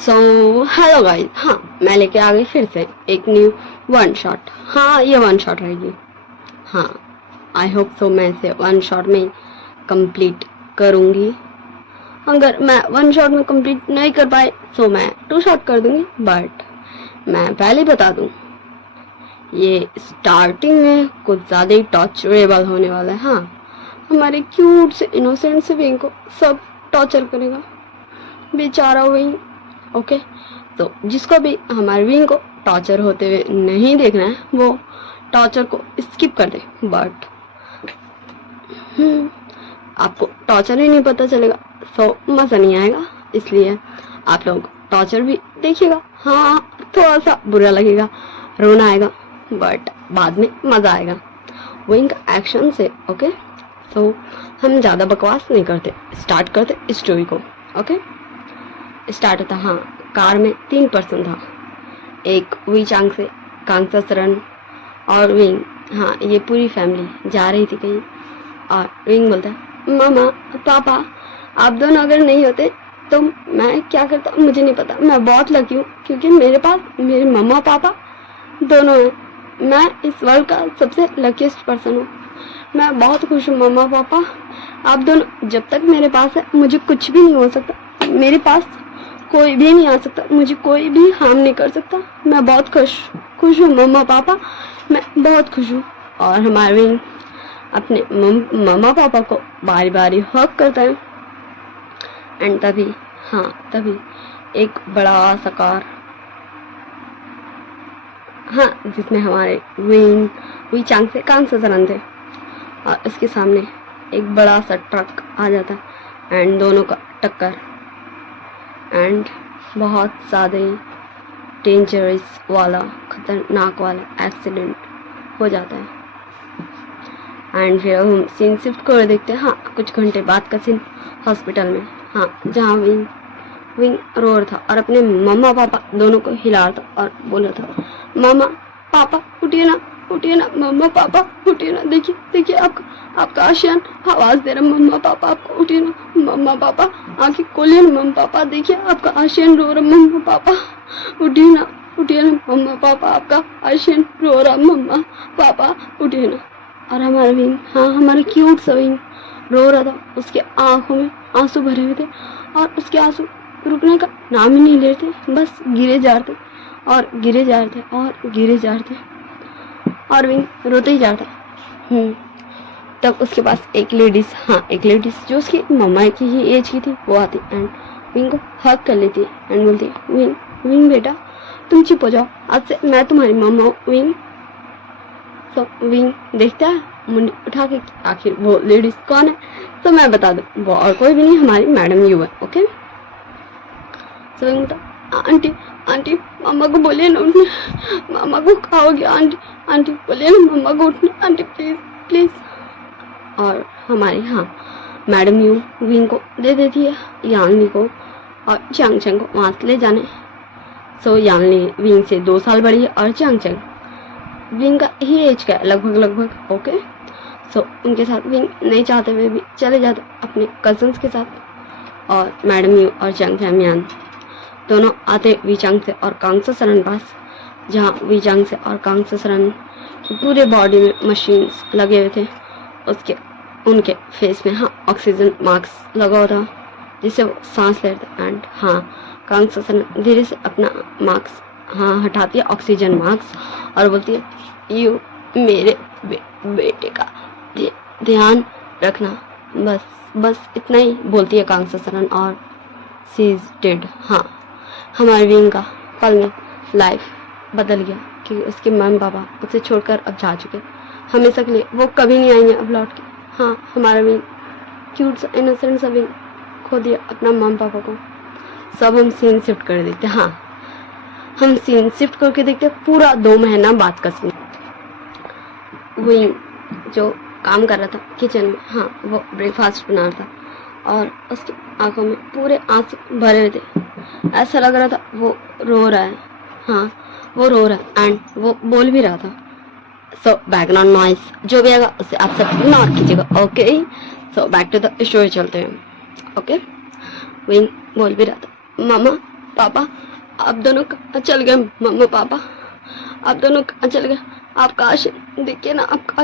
So hello guys, हाँ मैं लेके आ गई फिर से एक न्यू वन शॉट। हाँ ये वन शॉट रहेगी। हाँ आई होप सो मैं इसे वन शॉट में कंप्लीट करूँगी। अगर मैं वन शॉट में कंप्लीट नहीं कर पाए तो मैं टू शॉट कर दूँगी। बट मैं पहले बता दूँ, ये स्टार्टिंग में कुछ ज़्यादा ही टॉर्चरेबल होने वाला है। हाँ हमारे क्यूट से इनोसेंट से विंग को सब टॉर्चर करेगा बेचारा विंग। ओके तो जिसको भी हमारे विंग को टॉर्चर होते हुए नहीं देखना है वो टॉर्चर को स्किप कर दे। बट आपको टॉर्चर ही नहीं पता चलेगा तो मज़ा नहीं आएगा, इसलिए आप लोग टॉर्चर भी देखिएगा। हाँ थोड़ा सा बुरा लगेगा, रोना आएगा, बट बाद में मज़ा आएगा विंग एक्शन से। ओके तो हम ज़्यादा बकवास नहीं करते, स्टार्ट करते स्टोरी को। ओके स्टार्ट होता। हाँ कार में 3 पर्सन था, एक वी चांग से, कांगसा सरन और विंग। हाँ ये पूरी फैमिली जा रही थी कहीं और विंग बोलता है मामा पापा आप दोनों अगर नहीं होते तो मैं क्या करता मुझे नहीं पता। मैं बहुत लकी हूँ क्योंकि मेरे पास मेरे मम्मा पापा दोनों हैं। मैं इस वर्ल्ड का सबसे लकीस्ट पर्सन हूँ। मैं बहुत खुश हूँ मम्मा पापा आप दोनों जब तक मेरे पास है मुझे कुछ भी नहीं हो सकता। मेरे पास कोई भी नहीं आ सकता, मुझे कोई भी हार्म नहीं कर सकता। मैं बहुत खुश हूँ मम्मा पापा, मैं बहुत खुश हूँ। और हमारे विंग अपने मम्मा पापा को बारी बारी हक करता है। एंड तभी एक बड़ा सा कार, हाँ जिसमें हमारे वी चांग से कांग से सरन थे, और इसके सामने एक बड़ा सा ट्रक आ जाता है एंड दोनों का टक्कर एंड बहुत ज़्यादा ही डेंजरस वाला खतरनाक वाला एक्सीडेंट हो जाता है। एंड फिर हम सीन शिफ्ट कर देखते हैं। हाँ कुछ घंटे बाद का सीन हॉस्पिटल में। हाँ जहाँ विंग रो रहा था और अपने मम्मा पापा दोनों को हिला रहा था और बोल रहा था मामा पापा उठिए ना मम्मा पापा उठिए ना, देखिए आपका आशियान आवाज दे रहा मम्मा पापा आपको उठिए ना मम्मा पापा आंखें खोलिए ना मम्मा पापा, देखिए आपका आशियान रो रहा मम्मा पापा उठिए ना मम्मा पापा आपका आशियान रो रहा मम्मा पापा उठिए ना। और हमारा विंग, हाँ हमारा क्यूट सा विंग रो रहा था, उसके आंखों में आंसू भरे हुए थे और उसके आंसू रुकने का नाम ही नहीं ले रहे थे, बस गिरे जा रहे थे और गिरे जा रहे थे और गिरे जा रहे थे और विंग रोते ही जा रहा था। तब उसके पास एक लेडीज जो उसकी मम्मा की ही एज की थी वो आती एंड विंग को हक कर लेती एंड बोलती विंग बेटा तुम चुप हो जाओ, आज से मैं तुम्हारी मम्मा हूँ विंग। तो विंग देखता है मुंडी उठा के आखिर वो लेडीज कौन है। तो मैं बता दूँ वो और कोई भी नहीं हमारी मैडम यू है। ओके तो विंग आंटी मम्मा को बोलिए ना उठने, मम्मा को खाओगे आंटी बोलिए ना मम्मा को उठने आंटी प्लीज। और हमारी मैडम यू विंग को दे देती है यांगली को और चांग चंग को वहाँ से ले जाने। सो यांगली विंग से 2 साल बड़ी है और चांग चंग विंग का ही एज का है लगभग। ओके सो उनके साथ विंग नहीं चाहते हुए भी चले जाते अपने कजन्स के साथ। और मैडम यू और चांग फैमियान दोनों आते वीचांग से और कांगसा सरन पास, जहाँ वीचांग से और कांगसा सरन की पूरे बॉडी में मशीन्स लगे हुए थे। उनके फेस में ऑक्सीजन मास्क लगा हुआ था जिससे वो सांस ले रहे थे। एंड कांगसा सरन धीरे से अपना मास्क हटाती है ऑक्सीजन मास्क और बोलती है यू मेरे बेटे का ध्यान रखना, बस इतना ही बोलती है कांगसा सरन और शी इज डेड। हाँ हमारे विंग का पल में लाइफ बदल गया क्योंकि उसके मम्मी पापा उसे छोड़कर अब जा चुके हमेशा के लिए, वो कभी नहीं आएंगे अब लौट के। हाँ हमारा विंग क्यूट सा इनोसेंट सा विंग खो दिया अपना मम्मी पापा को। सब हम सीन शिफ्ट कर देते। हाँ हम सीन शिफ्ट करके देखते पूरा 2 महीना बाद का सीन। विंग जो काम कर रहा था किचन में, हाँ वो ब्रेकफास्ट बना रहा था और उसकी आंखों में पूरे आंसू भरे हुए थे। ऐसा लग रहा था वो रो रहा है। हाँ वो रो रहा है एंड वो बोल भी रहा था। सो बैकग्राउंड नॉइस जो भी आएगा उसे आप सब इग्नोर कीजिएगा। Okay so back to the story चलते हैं। ओके विंग बोल भी रहा था मामा पापा आप दोनों कहाँ चल गए? मम्मा पापा आप दोनों कहाँ चल गए? आपका आशिन देखिए ना, आपका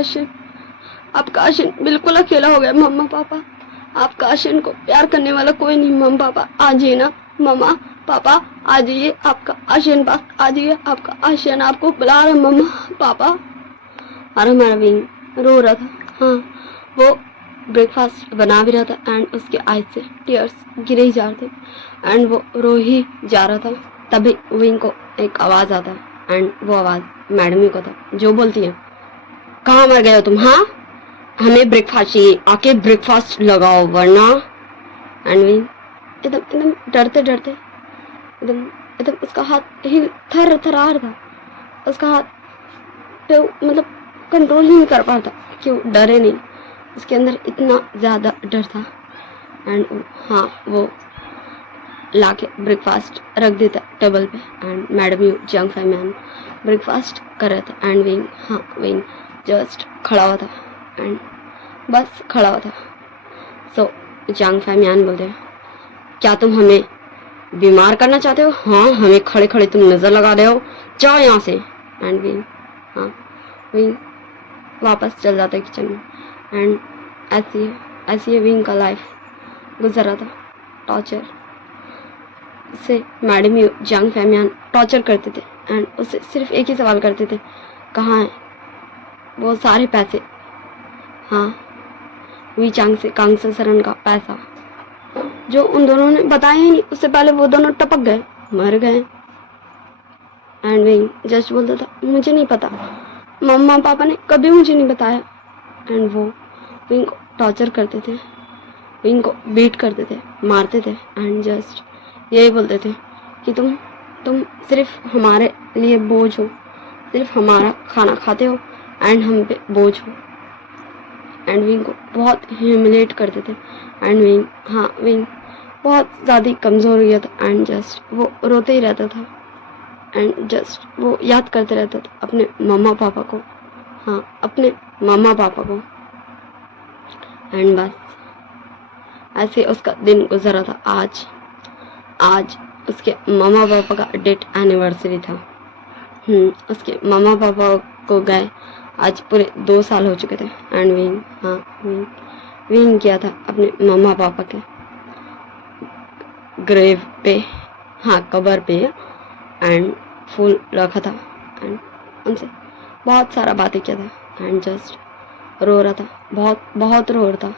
आशिन बिल्कुल अकेला हो गया। मम्मा पापा आपका आशिन को प्यार करने वाला कोई नहीं। मम्मा पापा आ जाइए ना, मम्मा पापा आ जाइए, आपका आशिन पास आ जाइए, आपका आशिन आपको बुला रहा है मम्मा पापा। और हमारा विंग रो रहा था। हाँ, वो ब्रेकफास्ट बना भी रहा था एंड उसके आईज से टीयर्स गिरे ही जा रहे थे एंड वो रो ही जा रहा था। तभी विंग को एक आवाज़ आता है एंड वो आवाज़ मैडम ही को था, जो बोलती है कहाँ मर गए हो तुम? हाँ, हमें ब्रेकफास्ट चाहिए, आके ब्रेकफास्ट लगाओ वरना। एंड विंग एकदम एकदम डरते डरते एकदम एकदम उसका हाथ हिल थर थरार था। उसका हाथ पे मतलब कंट्रोल ही नहीं कर पा था कि वो डरे नहीं। उसके अंदर इतना ज़्यादा डर था एंड हाँ, वो लाके ब्रेकफास्ट रख देता टेबल पे एंड मैडम यू जंग फै मैन ब्रेकफास्ट कर रहा था एंड विंग जस्ट खड़ा हुआ था एंड बस खड़ा हुआ था। सो जंग फै मैन बोलते हैं क्या तुम हमें बीमार करना चाहते हो? हाँ, हमें खड़े खड़े तुम नज़र लगा रहे हो, जाओ यहाँ से। एंड विंग वापस चल जाता है किचन में एंड ऐसी है विंग का लाइफ गुजर रहा था। टॉर्चर से मैडम यू जंग फैमियान टॉर्चर करते थे एंड उससे सिर्फ एक ही सवाल करते थे, कहाँ है वो सारे पैसे? हाँ, वी चांग से कांग से सरन का पैसा जो उन दोनों ने बताया ही नहीं। उससे पहले वो दोनों टपक गए, मर गए। एंड विंग जस्ट बोलता था मुझे नहीं पता, मम्मा पापा ने कभी मुझे नहीं बताया। एंड वो विंग को टॉर्चर करते थे, विंग को बीट करते थे, मारते थे एंड जस्ट यही बोलते थे कि तुम सिर्फ हमारे लिए बोझ हो, सिर्फ हमारा खाना खाते हो एंड हम पे बोझ हो। एंड विंग को बहुत ह्यूमिलेट करते थे एंड विंग बहुत ज़्यादा कमज़ोर हो गया था एंड जस्ट वो रोते ही रहता था एंड जस्ट वो याद करते रहता था अपने मम्मा पापा को। हाँ, अपने मम्मा पापा को। एंड बस ऐसे उसका दिन गुजरा था। आज उसके मम्मा पापा का डेट एनिवर्सरी था। उसके मम्मा पापा को गए आज पूरे 2 साल हो चुके थे एंड विंग किया था अपने मम्मा पापा के ग्रेव पे, हाँ कबर पे एंड फूल रखा था एंड उनसे बहुत सारा बातें किया था एंड जस्ट रो रहा था, बहुत रो रहा था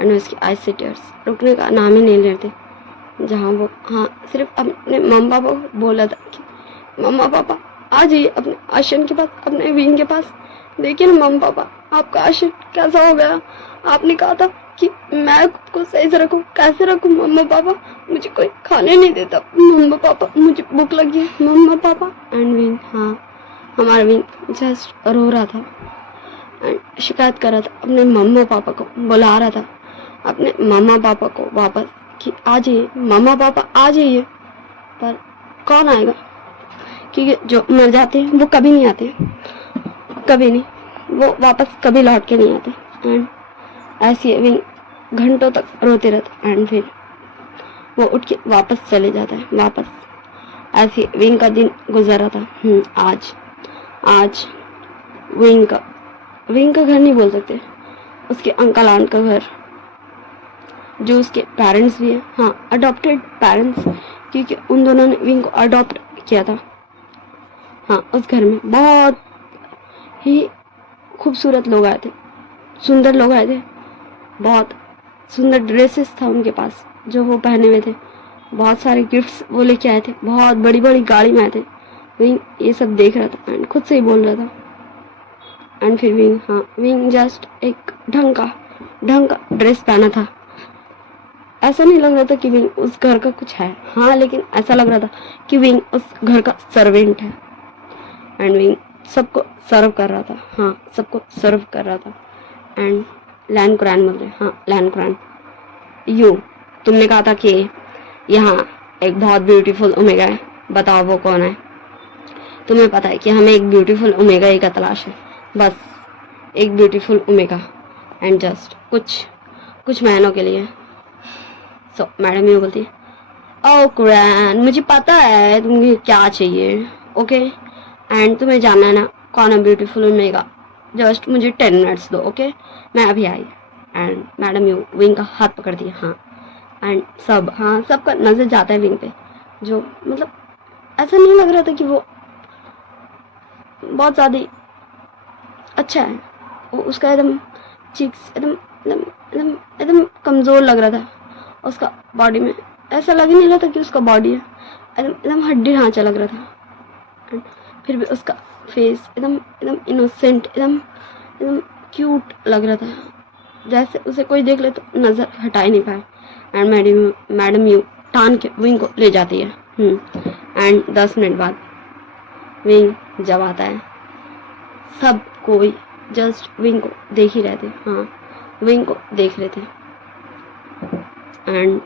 एंड उसकी आईज से टीयर्स रुकने का नाम ही नहीं ले रहे थे। जहाँ वो हाँ सिर्फ अपने मम्मा पापा को बोला था कि मम्मा पापा आ जाइए अपने आशिन के पास, अपने विंग के पास। देखिए ना मम्मा पापा आपका आशिन कैसा हो गया, आपने कहा था कि मैं खुद को सही से रखूं, कैसे रखूं मम्मा पापा? मुझे कोई खाने नहीं देता मम्मा पापा, मुझे भूख लगी है मम्मा पापा। एंड विंग हमारा विंग जस्ट रो रहा था एंड शिकायत कर रहा था अपने मम्मा पापा को, बुला रहा था अपने मम्मा पापा को वापस कि आ जाइए मम्मा पापा आ जाइए। पर कौन आएगा, क्योंकि जो मर जाते हैं वो कभी नहीं आते, कभी नहीं, वो वापस कभी लौट के नहीं आते। एंड ऐसी विंग घंटों तक रोते रहता एंड फिर वो उठ के वापस चले जाता है वापस। ऐसी विंग का दिन गुजरा था। आज विंग का घर नहीं बोल सकते, उसके अंकल आंट का घर, जो उसके पेरेंट्स भी हैं, हाँ अडॉप्टेड पेरेंट्स, क्योंकि उन दोनों ने विंग को अडॉप्ट किया था। हाँ, उस घर में बहुत ही खूबसूरत लोग आए थे, सुंदर लोग आए थे, बहुत सुंदर ड्रेसेस था उनके पास जो वो पहने हुए थे, बहुत सारे गिफ्ट्स वो लेके आए थे, बहुत बड़ी बड़ी गाड़ी में आए थे। विंग ये सब देख रहा था एंड खुद से ही बोल रहा था। एंड फिर विंग जस्ट एक ढंग का ड्रेस पहना था। ऐसा नहीं लग रहा था कि विंग उस घर का कुछ है, हाँ लेकिन ऐसा लग रहा था कि विंग उस घर का सर्वेंट है एंड विंग सबको सर्व कर रहा था। हाँ, सबको सर्व कर रहा था एंड लैन कुरान बोल रहे, हाँ लैन कुरान तुमने कहा था कि यहाँ एक बहुत ब्यूटीफुल ओमेगा है, बताओ वो कौन है? तुम्हें पता है कि हमें एक ब्यूटीफुल ओमेगा ही का तलाश है, बस एक ब्यूटीफुल ओमेगा एंड जस्ट कुछ महीनों के लिए। सो मैडम ये बोलती है ओ कुरैन, मुझे पता है तुम्हें क्या चाहिए, ओके। एंड तुम्हें जानना है ना कौन है ब्यूटीफुल ओमेगा, जस्ट मुझे 10 मिनट्स दो, ओके। मैं अभी आई। एंड मैडम यू विंग का हाथ पकड़ दिया, हाँ। एंड सबका नजर जाता है विंग पे, जो मतलब ऐसा नहीं लग रहा था कि वो बहुत ज़्यादा अच्छा है। वो उसका एकदम चीक्स एकदम एकदम एकदम एकदम कमज़ोर लग रहा था। उसका बॉडी में ऐसा लग ही नहीं रहा था कि उसका बॉडी है, एकदम एकदम हड्डी ढांचा लग रहा था। एंड फिर भी उसका फेस एकदम एकदम इनोसेंट, एकदम एकदम क्यूट लग रहा था, जैसे उसे कोई देख ले तो नज़र हटा ही नहीं पाए। एंड मैडम यू टान के विंग को ले जाती है। एंड 10 मिनट बाद विंग जब आता है, सब कोई जस्ट विंग को देख ही रहे थे, हाँ, विंग को देख रहे थे। एंड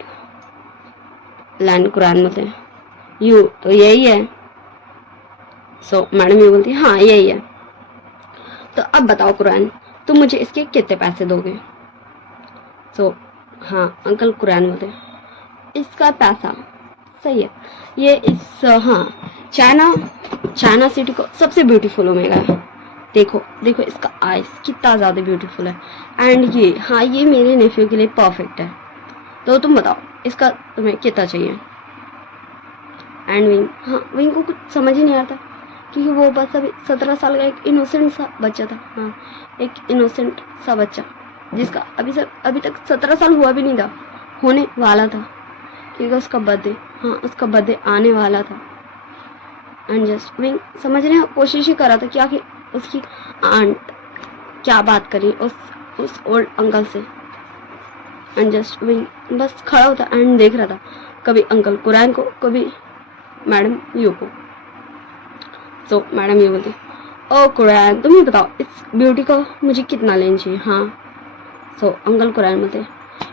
लैंड कुरान बोलते हैं, यू तो यही है। सो मैडम यू बोलती है, हाँ यही है। तो अब बताओ कुरान, तुम मुझे इसके कितने पैसे दोगे? सो हाँ अंकल कुरान बोलते हैं, इसका पैसा सही है, ये इस हाँ चाइना सिटी को सबसे ब्यूटीफुल ओमेगा है। देखो देखो इसका आइस कितना ज़्यादा ब्यूटीफुल है। एंड ये हाँ ये मेरे नेफ्यू के लिए परफेक्ट है। तो तुम बताओ इसका तुम्हें कितना चाहिए? एंड विंग को कुछ समझ ही नहीं आता, क्योंकि वो बस अभी 17 साल का एक इनोसेंट सा बच्चा था, हाँ, एक इनोसेंट सा बच्चा जिसका अभी तक 17 साल हुआ भी नहीं था, होने वाला था, क्योंकि उसका बर्थडे आने वाला था। एंड जस्ट विंग समझने की कोशिश ही कर रहा था कि आखिर उसकी आंट क्या बात करी उस ओल्ड अंकल से। एंड जस्ट विंग बस खड़ा होता एंड देख रहा था, कभी अंकल कुरैन को, कभी मैडम यू को। सो मैडम यू बोलती, ओ कुरैन तुम ही बताओ इस ब्यूटी को मुझे कितना लेना चाहिए? हाँ। सो अंकल कुरैन बोलते,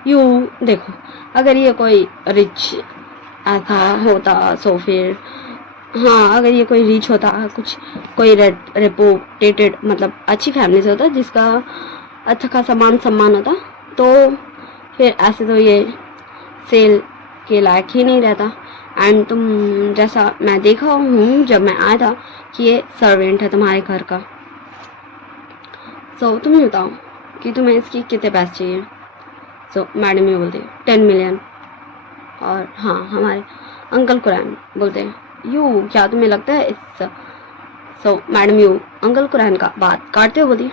यू देखो, अगर ये कोई रिच ऐसा होता सो फिर हाँ, अगर ये कोई रिच होता, कोई रेपुटेटेड मतलब अच्छी फैमिली से होता, जिसका अच्छा खासा मान सम्मान होता, तो फिर ऐसे तो ये सेल के लायक ही नहीं रहता। एंड तुम जैसा मैं देखा हूँ जब मैं आया था कि ये सर्वेंट है तुम्हारे घर का। सो तुम ही बताओ कि तुम्हें इसकी कितने पैसे चाहिए? सो मैडम ये बोलते 10 मिलियन। और हाँ हमारे अंकल कुरैन बोलते हैं, यू क्या तुम्हें लगता है इस सो मैडम यू अंकल कुरैन का बात काटते हुए बोलती,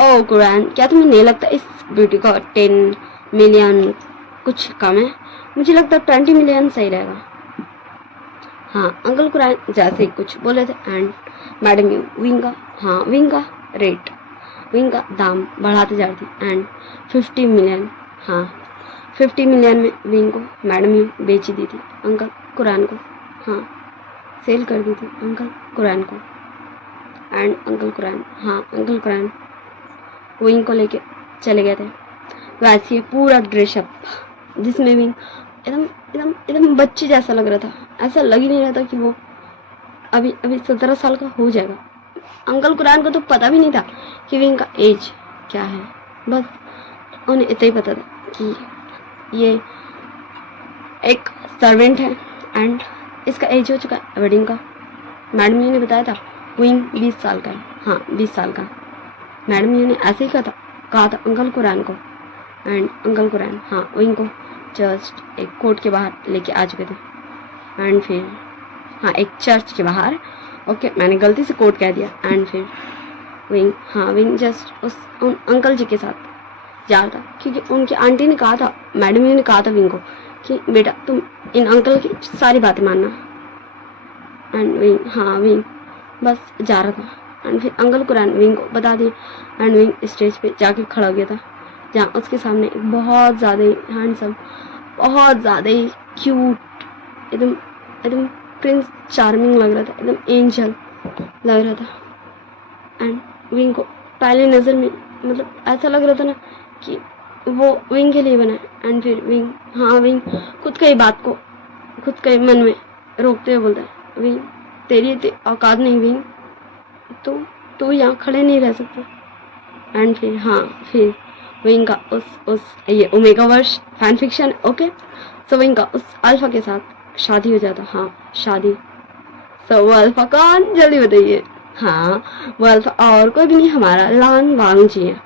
ओ कुरैन क्या तुम्हें नहीं लगता इस ब्यूटी का 10 मिलियन कुछ कम है? मुझे लगता है 20 मिलियन सही रहेगा। हाँ अंकल कुरैन जैसे ही कुछ बोले थे। एंड मैडम यू विंग का दाम बढ़ाते जा रही थी। एंड 50 मिलियन, हाँ 50 मिलियन में विंग को मैडम यू बेची दी थी अंकल कुरैन को, हाँ सेल कर दी थी अंकल कुरैन को। एंड अंकल कुरैन विंग को लेके चले गए थे। वैसे ही पूरा ड्रेसअप जिसमें विंग एकदम एकदम एकदम बच्चे जैसा लग रहा था, ऐसा लग ही नहीं रहा था कि वो अभी 17 साल का हो जाएगा। अंकल कुरैन को तो पता भी नहीं था कि विंग का एज क्या है, बस उन्हें इतना ही पता था कि ये एक सर्वेंट है एंड इसका एज हो चुका है वेडिंग का। मैडम जी ने बताया था विंग 20 साल का है, हाँ 20 साल का। मैडम जी ने ऐसे ही कहा था अंकल कुरैन को। एंड अंकल कुरैन हाँ विंग को जस्ट एक कोर्ट के बाहर लेके आ चुके थे। एंड फिर हाँ एक चर्च के बाहर, ओके मैंने गलती से कोर्ट कह दिया। एंड फिर विंग जस्ट उन अंकल जी के साथ जा रहा था, क्योंकि उनकी आंटी ने कहा था, मैडम जी ने कहा था विंग को कि बेटा तुम इन अंकल की सारी बातें मानना। एंड विंग बस जा रहा था। एंड फिर अंकल कुरैन विंग को बता दिया। एंड विंग स्टेज पे जाके खड़ा हो गया था, जहाँ उसके सामने एक बहुत ज़्यादा ही हैंडसम, बहुत ज़्यादा ही क्यूट, एकदम एकदम प्रिंस चार्मिंग लग रहा था, एकदम एंजल लग रहा था। एंड विंग को पहले नज़र में मतलब ऐसा लग रहा था ना कि वो विंग के लिए बना है। एंड फिर विंग खुद कई बात को खुद के मन में रोकते हुए बोलता है, विंग तेरी औकात नहीं विंग, तू यहाँ खड़े नहीं रह सकता। एंड फिर विंग का उस ये ओमेगा वर्ष फैन फिक्शन, ओके। सो विंग का उस अल्फा के साथ शादी हो जाता। हाँ शादी। सो वो अल्फा कौन, जल्दी बताइए। हाँ वो अल्फा और कोई भी नहीं, हमारा लान वांग जी है।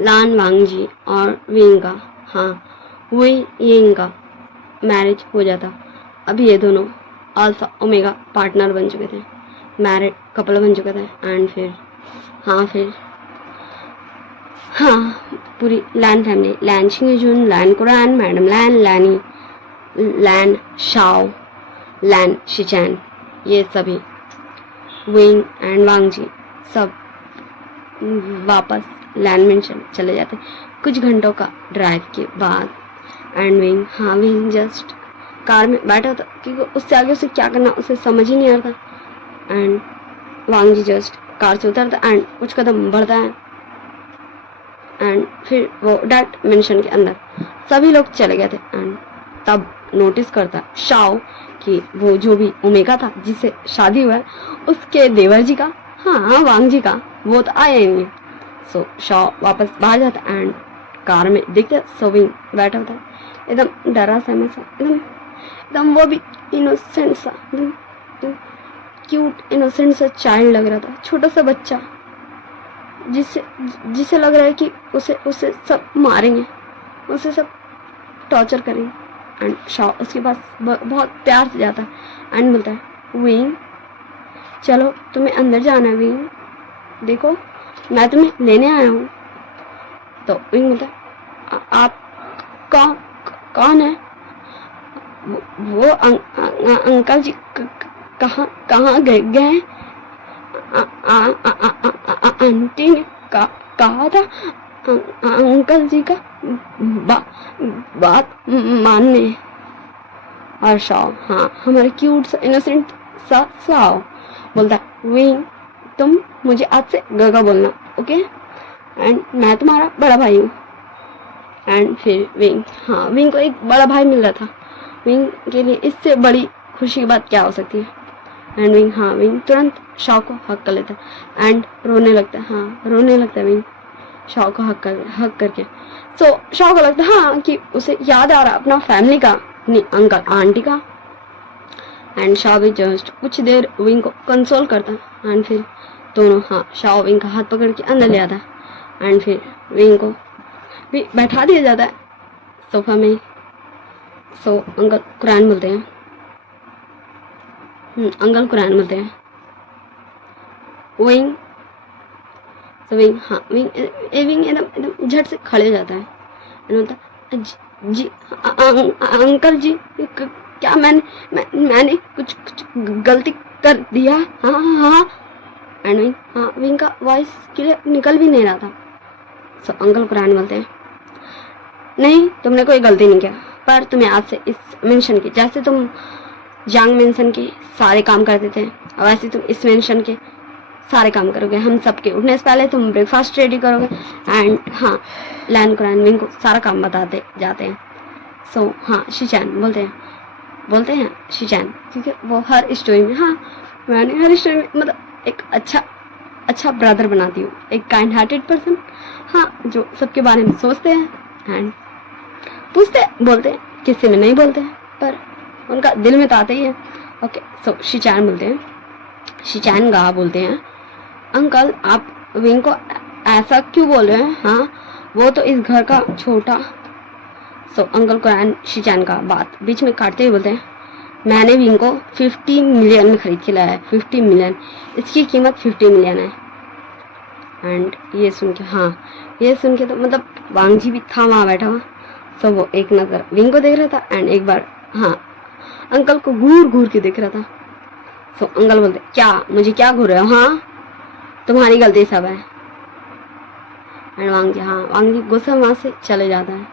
लान वांग जी और विंग का, हाँ वही यिंग का मैरिज हो जाता। अभी ये दोनों अल्फा ओमेगा पार्टनर बन चुके थे, मैरिड कपल बन चुके थे। एंड फिर हाँ पूरी लैन फैमिली, लैन शिंगजुन, लैन कुरान, मैडम लैन, लैनी, लैन शाओ, लैन शिचैन, ये सभी विंग एंड वांग जी सब वापस लैन में चले जाते कुछ घंटों का ड्राइव के बाद। एंड विंग, हाँ विंग जस्ट कार में बैठा था क्योंकि उससे आगे उसे क्या करना उसे समझ ही नहीं आ रहा था। And Wang ji just car से उतरता एंड कुछ कदम बढ़ता है एंड फिर वो डैट मेंशन के अंदर सभी लोग चले गए थे। एंड तब नोटिस करता शाओ कि वो जो भी ओमेगा था जिससे शादी हुआ है उसके देवर जी का, हाँ वांग जी का, वो तो आया ही नहीं। सो शाओ वापस बाहर जाता एंड कार में देखते सोविंग बैठा होता है एकदम डरा सा, में सा एकदम वो भी इनोसेंट सा, एकदम क्यूट इनोसेंट सा चाइल्ड लग रहा था, छोटा सा बच्चा जिसे लग रहा है कि उसे सब मारेंगे, उसे सब टॉर्चर करेंगे। एंड शाओ उसके पास बहुत प्यार से जाता है एंड बोलता है विंग चलो तुम्हें अंदर जाना है विंग, देखो मैं तुम्हें लेने आया हूँ। तो विंग बोलता है आप कौन है? वो अंकल जी कहाँ गए? आंटी ने कहा था अंकल जी का बात मानने। और शाओ, हाँ हमारे क्यूट सा इनोसेंट सा शाओ बोलता है विंग तुम मुझे आज से गगा बोलना, ओके? एंड मैं तुम्हारा बड़ा भाई हूँ। एंड फिर विंग, हाँ विंग को एक बड़ा भाई मिल रहा था, विंग के लिए इससे बड़ी खुशी की बात क्या हो सकती है। एंड विंग, हाँ विंग तुरंत शाओ को हक कर लेता है एंड रोने लगता है, हाँ रोने लगता है विंग शाओ को हक करके। सो शाओ को लगता है हाँ कि उसे याद आ रहा अपना फैमिली का, अपनी अंकल आंटी का। एंड शाओ भी जस्ट कुछ देर विंग को कंसोल करता है एंड फिर दोनों, हाँ शाओ विंग का हाथ पकड़ के अंदर ले आता है एंड फिर विंग को भी बैठा दिया जाता है सोफा में। सो अंकल कुरान बोलते हैं, अंकल कुरान बोलते हैं विंग। तो विंग, हाँ विंग एकदम झट से खड़े हो जाता है, बोलता जी अंकल जी क्या मैंने कुछ गलती कर दिया? हाँ। एंड विंग, हाँ विंग का वॉइस क्लियर निकल भी नहीं रहा था। सो अंकल कुरान बोलते हैं नहीं तुमने कोई गलती नहीं किया, पर तुम्हें आज से इस मेंशन की, जैसे तुम जांग मेंशन के सारे काम करते थे वैसे तुम इस मेंशन के सारे काम करोगे। हम सबके उठने से पहले तुम ब्रेकफास्ट रेडी करोगे। एंड हाँ लैन कुरान विंग को सारा काम बताते जाते हैं। सो हाँ शिचैन बोलते हैं शिचैन, क्योंकि वो हर स्टोरी में, हाँ मैंने हर स्टोरी में मतलब एक अच्छा ब्रदर बनाती हूँ, एक काइंड हार्टेड पर्सन, हाँ जो सबके बारे में सोचते हैं एंड पूछते बोलते हैं, किसी में नहीं बोलते हैं पर उनका दिल में तो आता ही है। ओके सो शिचैन बोलते हैं, शिचैन गा बोलते हैं अंकल आप विंग को ऐसा क्यों बोल रहे हैं? हाँ वो तो इस घर का छोटा। सो अंकल कुरान शिचैन का बात बीच में काटते हुए बोलते हैं मैंने विंग को 50 मिलियन में खरीद के लाया है, 50 मिलियन, इसकी कीमत 50 मिलियन है। एंड ये सुन के तो मतलब वांग जी भी था वहाँ बैठा हुआ। सो वो एक नज़र विंग को देख रहा था एंड एक बार हाँ अंकल को घूर के देख रहा था। सो अंकल बोलते क्या मुझे क्या घूर रहे हो? हाँ तुम्हारी गलती सब है। एंड वांग जी गुस्सा वहाँ से चले जाता है।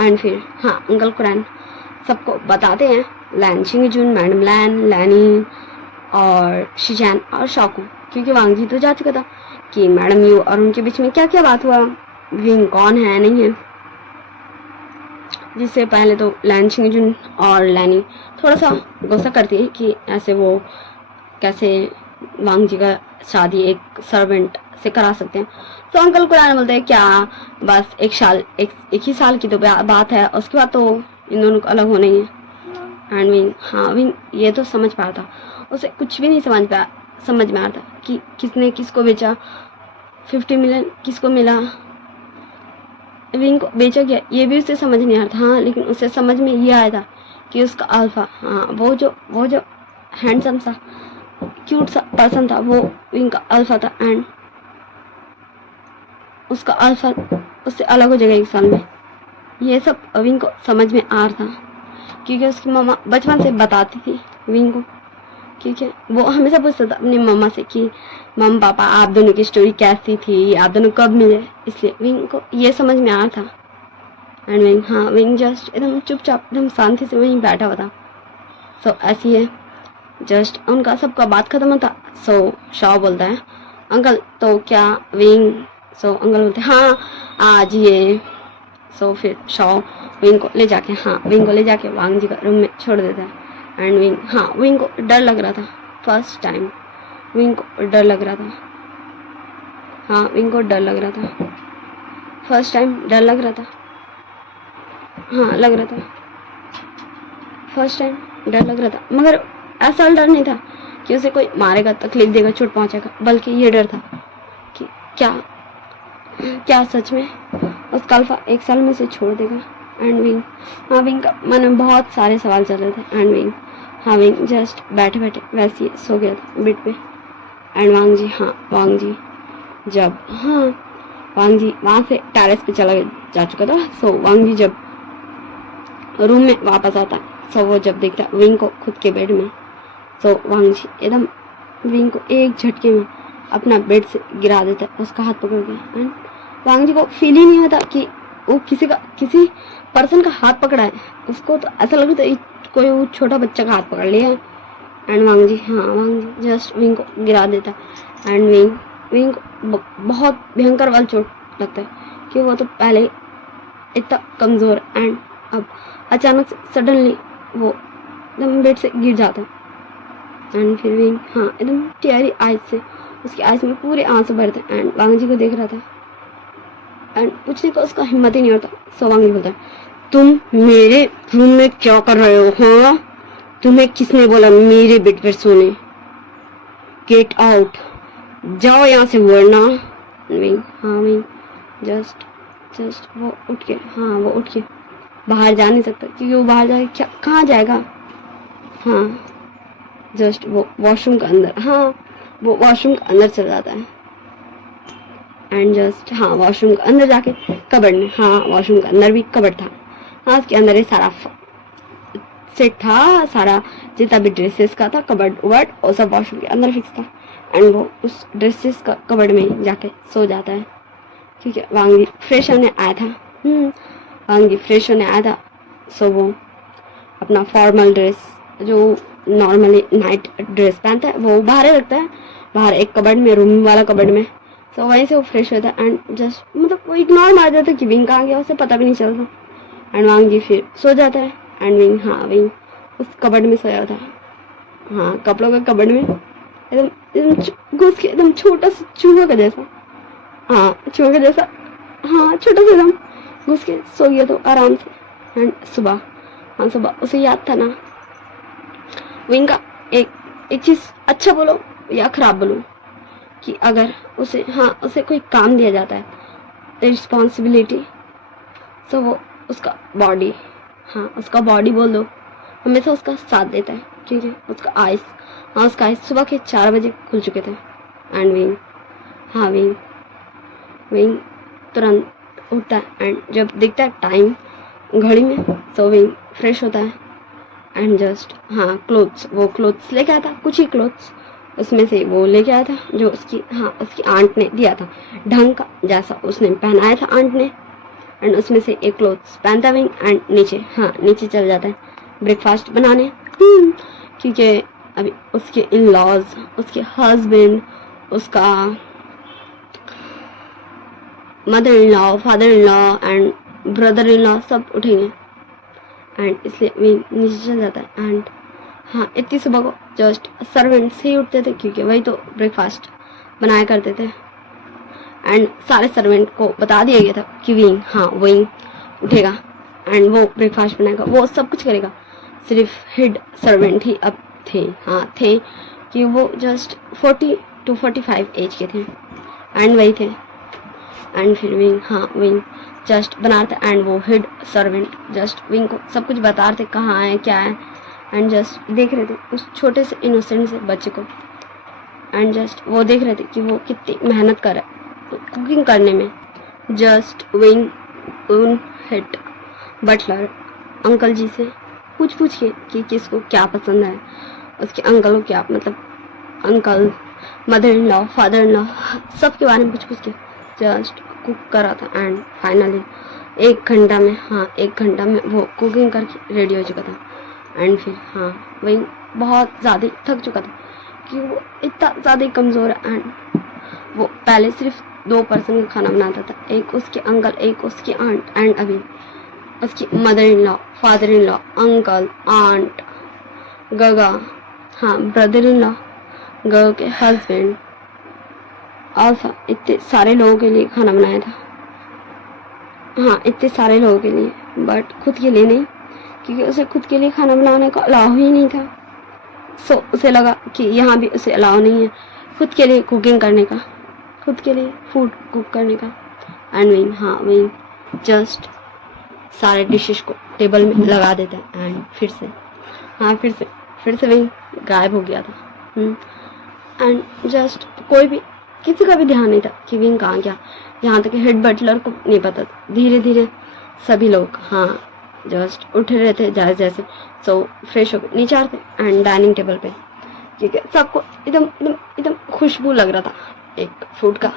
एंड फिर हाँ अंकल कुरान सबको बताते हैं, लैन शिंगजुन, मैडम लैन, लैनी और शिचैन और शाओ, क्योंकि वांग जी तो जा चुका था कि मैडम यू और उनके बीच में क्या क्या बात हुआ, विंग कौन है नहीं है। जिससे पहले तो लैन शिंगजुन और लैनी थोड़ा सा गुस्सा करती है कि ऐसे वो कैसे वांग जी का शादी एक सर्वेंट से करा सकते हैं। तो अंकल कुरान बोलते हैं क्या बस एक ही साल की तो बात है, उसके बाद तो इन दोनों को अलग होना ही है। एंड विंग, हाँ विंग ये तो समझ पा रहा था, उसे कुछ भी नहीं समझ में आ रहा था कि किसने किसको बेचा, 50 मिलियन किसको मिला, विंग को बेचा गया, ये भी उसे समझ नहीं आ रहा था। हाँ लेकिन उसे समझ में ये आया था कि उसका अल्फा, हाँ वो जो हैंडसम सा क्यूट सा पर्सन था वो विंग का अल्फा था। एंड उसका अल्फा उससे अलग हो जाएगा 1 साल में। ये सब विंग को समझ में आ रहा था क्योंकि उसकी मम्मा बचपन से बताती थी विंग को, क्योंकि वो हमेशा पूछता था अपनी मम्मा से कि मम्मा पापा आप दोनों की स्टोरी कैसी थी, आप दोनों कब मिले, इसलिए विंग को ये समझ में आ रहा था। एंड विंग, हाँ विंग जस्ट एकदम चुपचाप एकदम शांति से वहीं बैठा हुआ था। सो ऐसी है, जस्ट उनका सबका बात खत्म होता। सो शॉ बोलता है अंकल तो क्या विंग, सो अंकल बोलते हाँ आज ये। सो फिर शॉ विंग को ले जाके वांग जी का रूम में छोड़ देता है। एंड विंग, हाँ विंग को डर लग रहा था फर्स्ट टाइम, विंग को डर लग रहा था, हाँ विंग को डर लग रहा था फर्स्ट टाइम, डर लग रहा था, हाँ लग रहा था फर्स्ट टाइम, डर लग रहा था। मगर ऐसा डर नहीं था कि उसे कोई मारेगा, तकलीफ देगा, चोट पहुंचेगा, बल्कि ये डर था कि क्या सच में उसका अल्फा 1 साल में उसे छोड़ देगा। एंड विंग, हाँ विंग का मन में बहुत सारे सवाल चल रहे थे। एंड विंग, हाँ विंग जस्ट बैठे बैठे वैसे ही सो गया था बेड पे। एंड वांग जी, हाँ वांग जी जब, हाँ वांग जी वहाँ से टेरेस पे जा चुका था। सो वांग जी जब रूम में वापस आता है, सो वो जब देखता विंग को खुद के बेड में, सो वांग जी एकदम विंग को एक झटके में अपना बेड से गिरा देता है, उसका हाथ पकड़ के। एंड वांग जी को फील ही नहीं होता कि वो किसी पर्सन का हाथ पकड़ा है, उसको तो ऐसा लग रहा था कोई वो छोटा बच्चा का हाथ पकड़ लिया है। एंड वांग जी, हाँ वांग जी जस्ट विंग को गिरा देता है। एंड विंग को बहुत भयंकर वाला चोट लगता है कि वो तो पहले इतना कमज़ोर, एंड अब अचानक से सडनली वो एकदम बेड से गिर जाता है। एंड फिर विंग, हाँ एकदम टेरी आइज से, उसकी आइज में पूरे आंसू भरते हैं। एंड वांग जी को देख रहा था एंड पूछने का उसका हिम्मत ही नहीं होता। सो वांग जी बोलता है तुम मेरे रूम में क्या कर रहे हो, हाँ तुम्हें किसने बोला मेरे बेड पर सोने, गेट आउट, जाओ यहाँ से वरना। विंग, हाँ विंग जस्ट वो उठ के बाहर जा नहीं सकता क्योंकि वो बाहर जाए क्या, कहाँ जाएगा, हाँ जस्ट वो वॉशरूम का अंदर, हाँ वो वॉशरूम का अंदर चला जाता है। एंड जस्ट, हाँ वॉशरूम का अंदर जाके कबर्ड में, हाँ वॉशरूम का अंदर भी कबर्ड था, हाँ उसके अंदर ही सारा सेट था, सारा जितना भी ड्रेसेस का था कबर्ड वर्ड और सब वॉशरूम के अंदर फिक्स था। एंड वो उस ड्रेसेस का कबर्ड में जाके सो जाता है क्योंकि वांग जी फ्रेश होने आया था। वांग जी फ्रेश होने आया था। सो वो अपना फॉर्मल ड्रेस जो नॉर्मली नाइट ड्रेस पहनता है वो बाहर रखता है, बाहर एक कबर्ड में, रूम वाला कबर्ड में। सो वहीं से वो फ्रेश होता है एंड जस्ट मतलब वो इग्नोर मार देता है कि विंग कहाँ गया, उसे पता भी नहीं चलता। एंड वांग जी फिर सो जाता है। एंड विंग, हाँ विंग उस कबर्ड में सोया था, हाँ कपड़ों के कबर्ड में एकदम घुस के, एकदम छोटा सा चूहा का जैसा, हाँ चूहा का जैसा, हाँ छोटा सा एकदम घुस के सो गया तो आराम से। एंड सुबह, हाँ सुबह उसे याद था ना विंग का एक चीज़, अच्छा बोलो या खराब बोलो, कि अगर उसे कोई काम दिया जाता है रिस्पॉन्सिबिलिटी, तो वो उसका बॉडी, हाँ उसका बॉडी बोल दो, हमेशा उसका साथ देता है। ठीक है, उसका आइस सुबह के 4 बजे खुल चुके थे। एंड विंग, हाँ विंग तुरंत उठता है एंड जब देखता है टाइम घड़ी में, तो विंग फ्रेश होता है एंड जस्ट, हाँ क्लोथ्स लेके आया था, कुछ ही क्लोथ्स उसमें से वो लेके आया था जो उसकी आंट ने दिया था, ढंग का जैसा उसने पहनाया था आंट ने। एंड उसमें से एक क्लोथ्स पहनता विंग एंड नीचे चल जाता है ब्रेकफास्ट बनाने, क्योंकि अभी उसके इन लॉज, उसके हस्बैंड, उसका mother in law, father in law and brother in law सब उठेंगे एंड इसलिए विंग नीचे चल जाता है। एंड हाँ इतनी सुबह को जस्ट सर्वेंट्स ही उठते थे क्योंकि वही तो ब्रेकफास्ट बनाया करते थे। एंड सारे सर्वेंट को बता दिया गया था कि विंग उठेगा। एंड वो ब्रेकफास्ट बनाएगा, वो सब कुछ करेगा। सिर्फ हेड सर्वेंट ही अब थे, हाँ थे, कि वो जस्ट 40 to 45 एज के थे एंड वही थे। एंड फिर विंग, हाँ विंग जस्ट बना रहे थे एंड वो हेड सर्वेंट जस्ट विंग को सब कुछ बता रहे थे कहाँ है क्या है, एंड जस्ट देख रहे थे उस छोटे से इनोसेंट से बच्चे को, एंड जस्ट वो देख रहे थे कि वो कितनी मेहनत कर रहा है कुकिंग करने में। जस्ट विंग उन हेड बटलर अंकल जी से पूछ के कि किसको क्या पसंद है, उसके अंकल को क्या, मतलब uncle, mother in law, father in law, सबके बारे में पूछ के जस्ट कुक करा था। एंड फाइनली 1 घंटा में, हाँ 1 घंटा में वो कुकिंग करके रेडी हो चुका था। एंड फिर हाँ वही बहुत ज़्यादा थक चुका था कि वो इतना ज़्यादा कमज़ोर है। एंड वो पहले सिर्फ 2 पर्सन का खाना बनाता था, एक उसके अंकल, एक उसकी आंट, एंड अभी उसकी mother in law, father in law, uncle, aunt, गगा, हाँ ब्रदर इन लॉ, गगा के हस्बैंड, और इतने सारे लोगों के लिए खाना बनाया था। हाँ इतने सारे लोगों के लिए, बट खुद के लिए नहीं, क्योंकि उसे खुद के लिए खाना बनाने का अलाउ ही नहीं था। सो उसे लगा कि यहाँ भी उसे अलाउ नहीं है खुद के लिए कुकिंग करने का, खुद के लिए फूड कुक करने का। एंड विंग, हाँ विंग जस्ट सारे डिशेस को टेबल में लगा देता है एंड फिर से विंग गायब हो गया था। एंड जस्ट कोई भी, किसी का भी ध्यान नहीं था कि विंग कहाँ गया, यहाँ तक हेड बटलर को नहीं पता था। धीरे धीरे सभी लोग, हाँ जस्ट उठ रहे थे जैसे सो फ्रेश हो गए, नीचे आते एंड डाइनिंग टेबल पे, ठीक है, सबको एकदम एकदम एकदम खुशबू लग रहा था एक फूड का,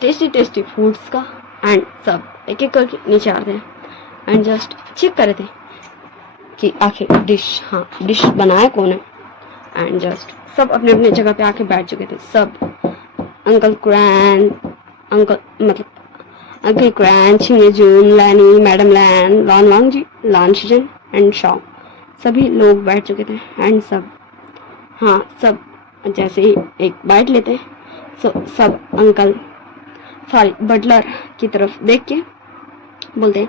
टेस्टी फूड्स का। एंड सब एक एक करके नीचे आते हैं एंड जस्ट चेक कर रहे थे कि आखिर डिश बनाया कौन है। एंड जस्ट सब अपने अपने जगह पे आके बैठ चुके थे सब, अंकल क्रैन, छिंगे जून, लैनी, madam Lan, Lan Wangji, Lan Xichen and शॉ, सभी लोग बैठ चुके थे। एंड सब, हाँ सब जैसे ही एक बाइट लेते सब अंकल, सॉरी बटलर की तरफ देख के बोलते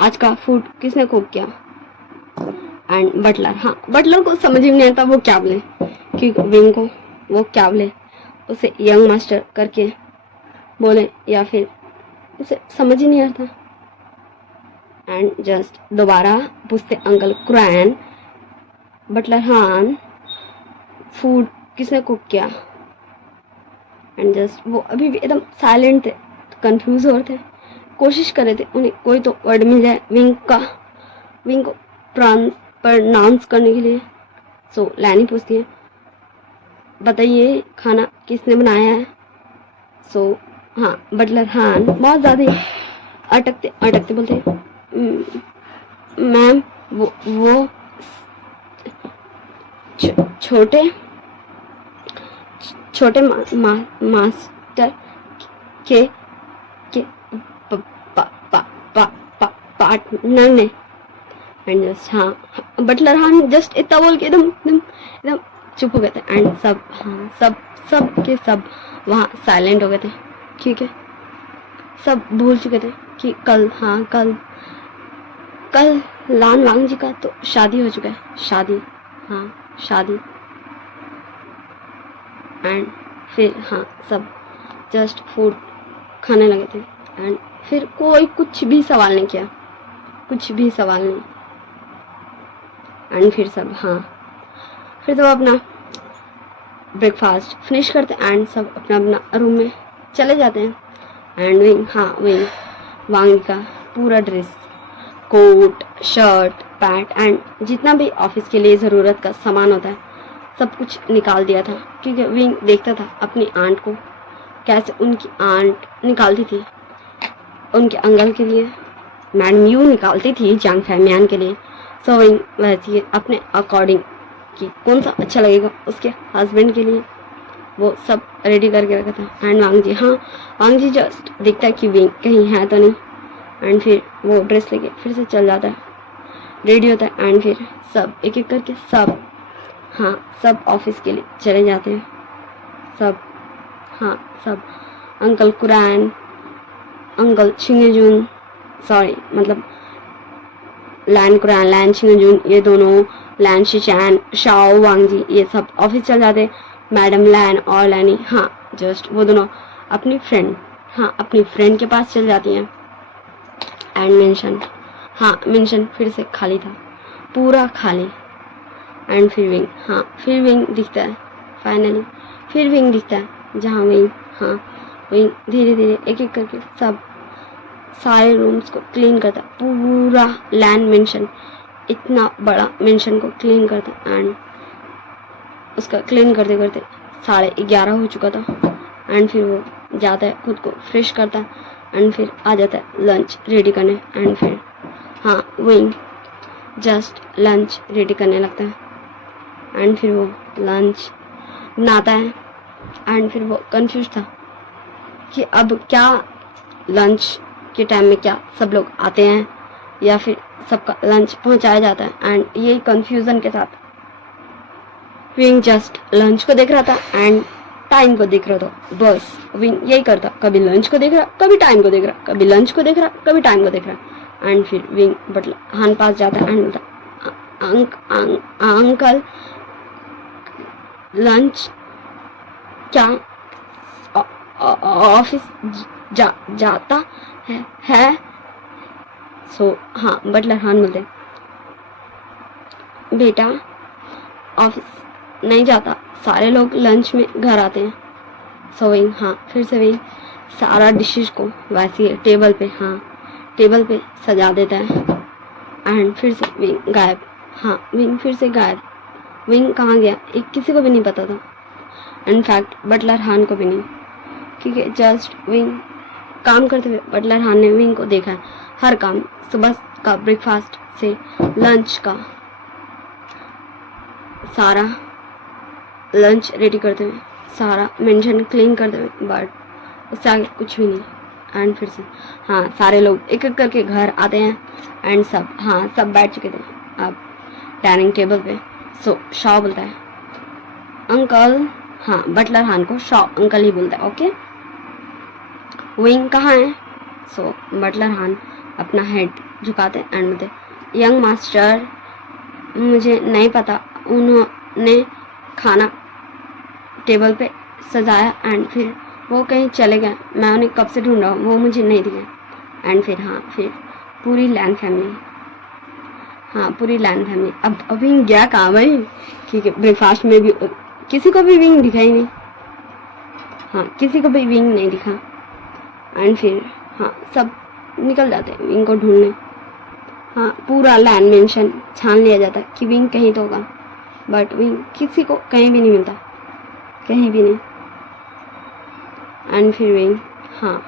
आज का फूड किसने कुक किया। एंड बटलर, हाँ बटलर को समझ ही नहीं आता वो क्या बोले, क्योंकि विंग को वो क्या बोले, उसे यंग मास्टर करके बोले या फिर उसे समझ ही नहीं आता। एंड जस्ट दोबारा पूछते अंकल क्रैन, बटलर हान, फूड किसने कुक किया। एंड जस्ट वो अभी भी एकदम साइलेंट थे, कंफ्यूज हो रहे थे, कोशिश कर रहे थे उन्हें कोई तो वर्ड मिल जाए विंग को प्रोनाउंस करने के लिए। सो लैनी पूछती है बताइए खाना किसने बनाया है। सो हाँ बटलर हान बहुत ज़्यादा अटकते बोलते मैम वो छोटे मास्टर के पार्टनर ने। एंड जस्ट हाँ बटलर हान जस्ट इतना बोल के एकदम चुप हो गए थे। एंड सब, हाँ सब के सब वहाँ साइलेंट हो गए थे, ठीक है, सब भूल चुके थे कि कल लान वांग जी का तो शादी हो चुका है, शादी। एंड फिर हाँ सब जस्ट फूड खाने लगे थे। एंड फिर कोई कुछ भी सवाल नहीं किया, एंड फिर सब अपना ब्रेकफास्ट फिनिश करते एंड सब अपना रूम में चले जाते हैं। एंड विंग वांग का पूरा dress, coat, shirt, pant and जितना भी ऑफिस के लिए ज़रूरत का सामान होता है सब कुछ निकाल दिया था, क्योंकि विंग देखता था अपनी आंट को कैसे उनकी आंट निकालती थी उनके अंकल के लिए, मैडम यू निकालती थी जांग फैमियान के लिए। सो विंग वैसे ही अपने अकॉर्डिंग कि कौन सा अच्छा लगेगा उसके हस्बैंड के लिए वो सब रेडी करके रखा था। एंड वांग जी जस्ट देखता है कि विंग कहीं है तो नहीं, एंड फिर वो ड्रेस लेके फिर से चल जाता है, रेडी होता है। एंड फिर सब एक एक करके सब ऑफिस के लिए चले जाते हैं। सब अंकल कुरैन, अंकल छिंगेजुन, सॉरी मतलब लैन कुरान, लैन शिंगजून, ये दोनों, लैन शिचैन, शाओ वांगजी, ये सब ऑफिस चल जाते। मैडम लैन और लैनी, हाँ जस्ट वो दोनों अपनी फ्रेंड, हाँ अपनी फ्रेंड के पास चल जाती हैं। एंड मेंशन, हाँ मेंशन फिर से खाली था, पूरा खाली। एंड फिर विंग, हाँ फिर विंग दिखता है फाइनली, फिर विंग दिखता है जहाँ विंग, हाँ विंग धीरे धीरे एक एक करके सब सारे रूम्स को क्लीन करता, पूरा लैंड मेंशन, इतना बड़ा मेंशन को क्लीन करता। एंड उसका क्लीन करते करते 11:30 हो चुका था। एंड फिर वो जाता है, खुद को फ्रेश करता है, एंड फिर आ जाता है लंच रेडी करने। एंड फिर हाँ विंग जस्ट लंच रेडी करने लगता है। एंड फिर वो लंच बनाता है। एंड फिर वो कंफ्यूज था कि अब क्या, लंच के टाइम में क्या सब लोग आते हैं या फिर सबका लंच पहुंचाया जाता है। एंड यही कंफ्यूजन के साथ विंग जस्ट लंच को देख रहा था एंड टाइम को देख रहा था, बस विंग यही करता, कभी लंच को देख रहा, कभी टाइम को देख रहा, कभी लंच को देख रहा, कभी टाइम को देख रहा। एंड फिर विंग बटलर हान पास जाता है एंड बोलता, अंकल लंच क्या ऑफिस जाता है। सो हाँ बटलर हान बोलते, बेटा ऑफिस नहीं जाता, सारे लोग लंच में घर आते हैं। सो विंग, हाँ फिर से विंग सारा डिशेस को वैसे टेबल पे, हाँ टेबल पे सजा देता है। एंड फिर से विंग गायब, हाँ विंग फिर से गायब। विंग कहाँ गया एक किसी को भी नहीं पता था, इनफैक्ट बटलर हान को भी नहीं, क्योंकि जस्ट विंग काम करते हुए बटलर हान ने विंग को देखा है, हर काम, सुबह का ब्रेकफास्ट से लंच का, सारा लंच रेडी करते हुए, सारा मेंशन क्लीन करते हुए, बट उससे आगे कुछ भी नहीं। एंड फिर से हाँ सारे लोग एक एक करके घर आते हैं एंड सब, हाँ सब बैठ चुके थे अब डाइनिंग टेबल पे। सो शॉ बोलता है अंकल, हाँ बटलर हान को शॉ अंकल ही बोलता है, ओके। विंग कहाँ है? सो बटलर हान अपना हेड झुकाते एंड बोलते, यंग मास्टर मुझे नहीं पता, उन्होंने खाना टेबल पे सजाया एंड फिर वो कहीं चले गए, मैं उन्हें कब से ढूंढ रहा हूँ, वो मुझे नहीं दिखे। एंड फिर हाँ फिर पूरी लैंड फैमिली, हाँ पूरी लैंड फैमिली अब विंग गया कहाँ भाई, क्योंकि ब्रेकफास्ट में भी किसी को भी विंग दिखा ही नहीं, हाँ किसी को भी विंग नहीं दिखा। एंड फिर हाँ सब निकल जाते हैं विंग को ढूंढने, हाँ पूरा लैंड मेंशन छान लिया जाता है कि विंग कहीं तो होगा, बट विंग किसी को कहीं भी नहीं मिलता, कहीं भी नहीं। एंड फिर विंग हाँ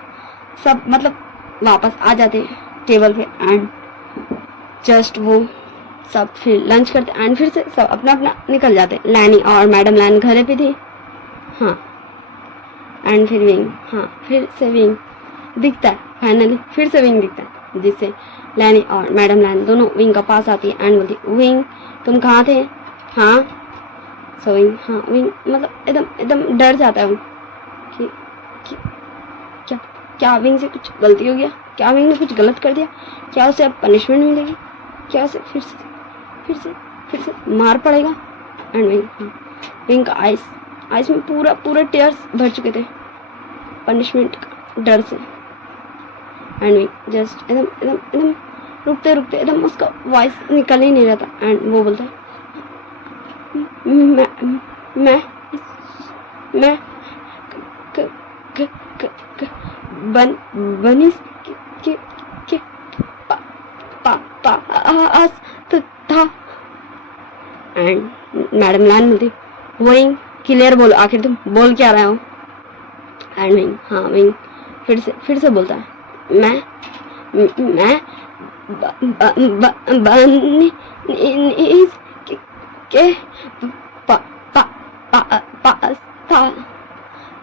सब मतलब वापस आ जाते हैं टेबल पे एंड जस्ट वो सब फिर लंच करते एंड फिर से सब अपना अपना निकल जाते। लैनी और मैडम लैन घर पे थी, हाँ। एंड फिर विंग, हाँ फिर से विंग दिखता है फाइनली, फिर से विंग दिखता है, जिससे लैनी और मैडम लैन दोनों विंग का पास आती है एंड बोलती, विंग तुम कहाँ थे? हाँ सो विंग, हाँ विंग मतलब एकदम एकदम डर जाता है वो कि क्या क्या विंग से कुछ गलती हो गया, क्या विंग ने कुछ गलत कर दिया, क्या उसे अब पनिशमेंट मिलेगी, क्या उसे फिर से मार पड़ेगा। एंड विंग, हाँ विंग का आइस में पूरा टेयर्स भर चुके थे पनिशमेंट का डर से। एंड विंग जस्ट एकदम रुकते एकदम उसका वॉइस निकल ही नहीं रहा था एंड वो बोलता है, मैं बनिस के पास था। एंड मैडम लैन बोलती, विंग क्लियर बोलो, आखिर तुम बोल क्या रहे हो? एंड विंग, हाँ विंग फिर से बोलता है, मैं बनिस के पास था।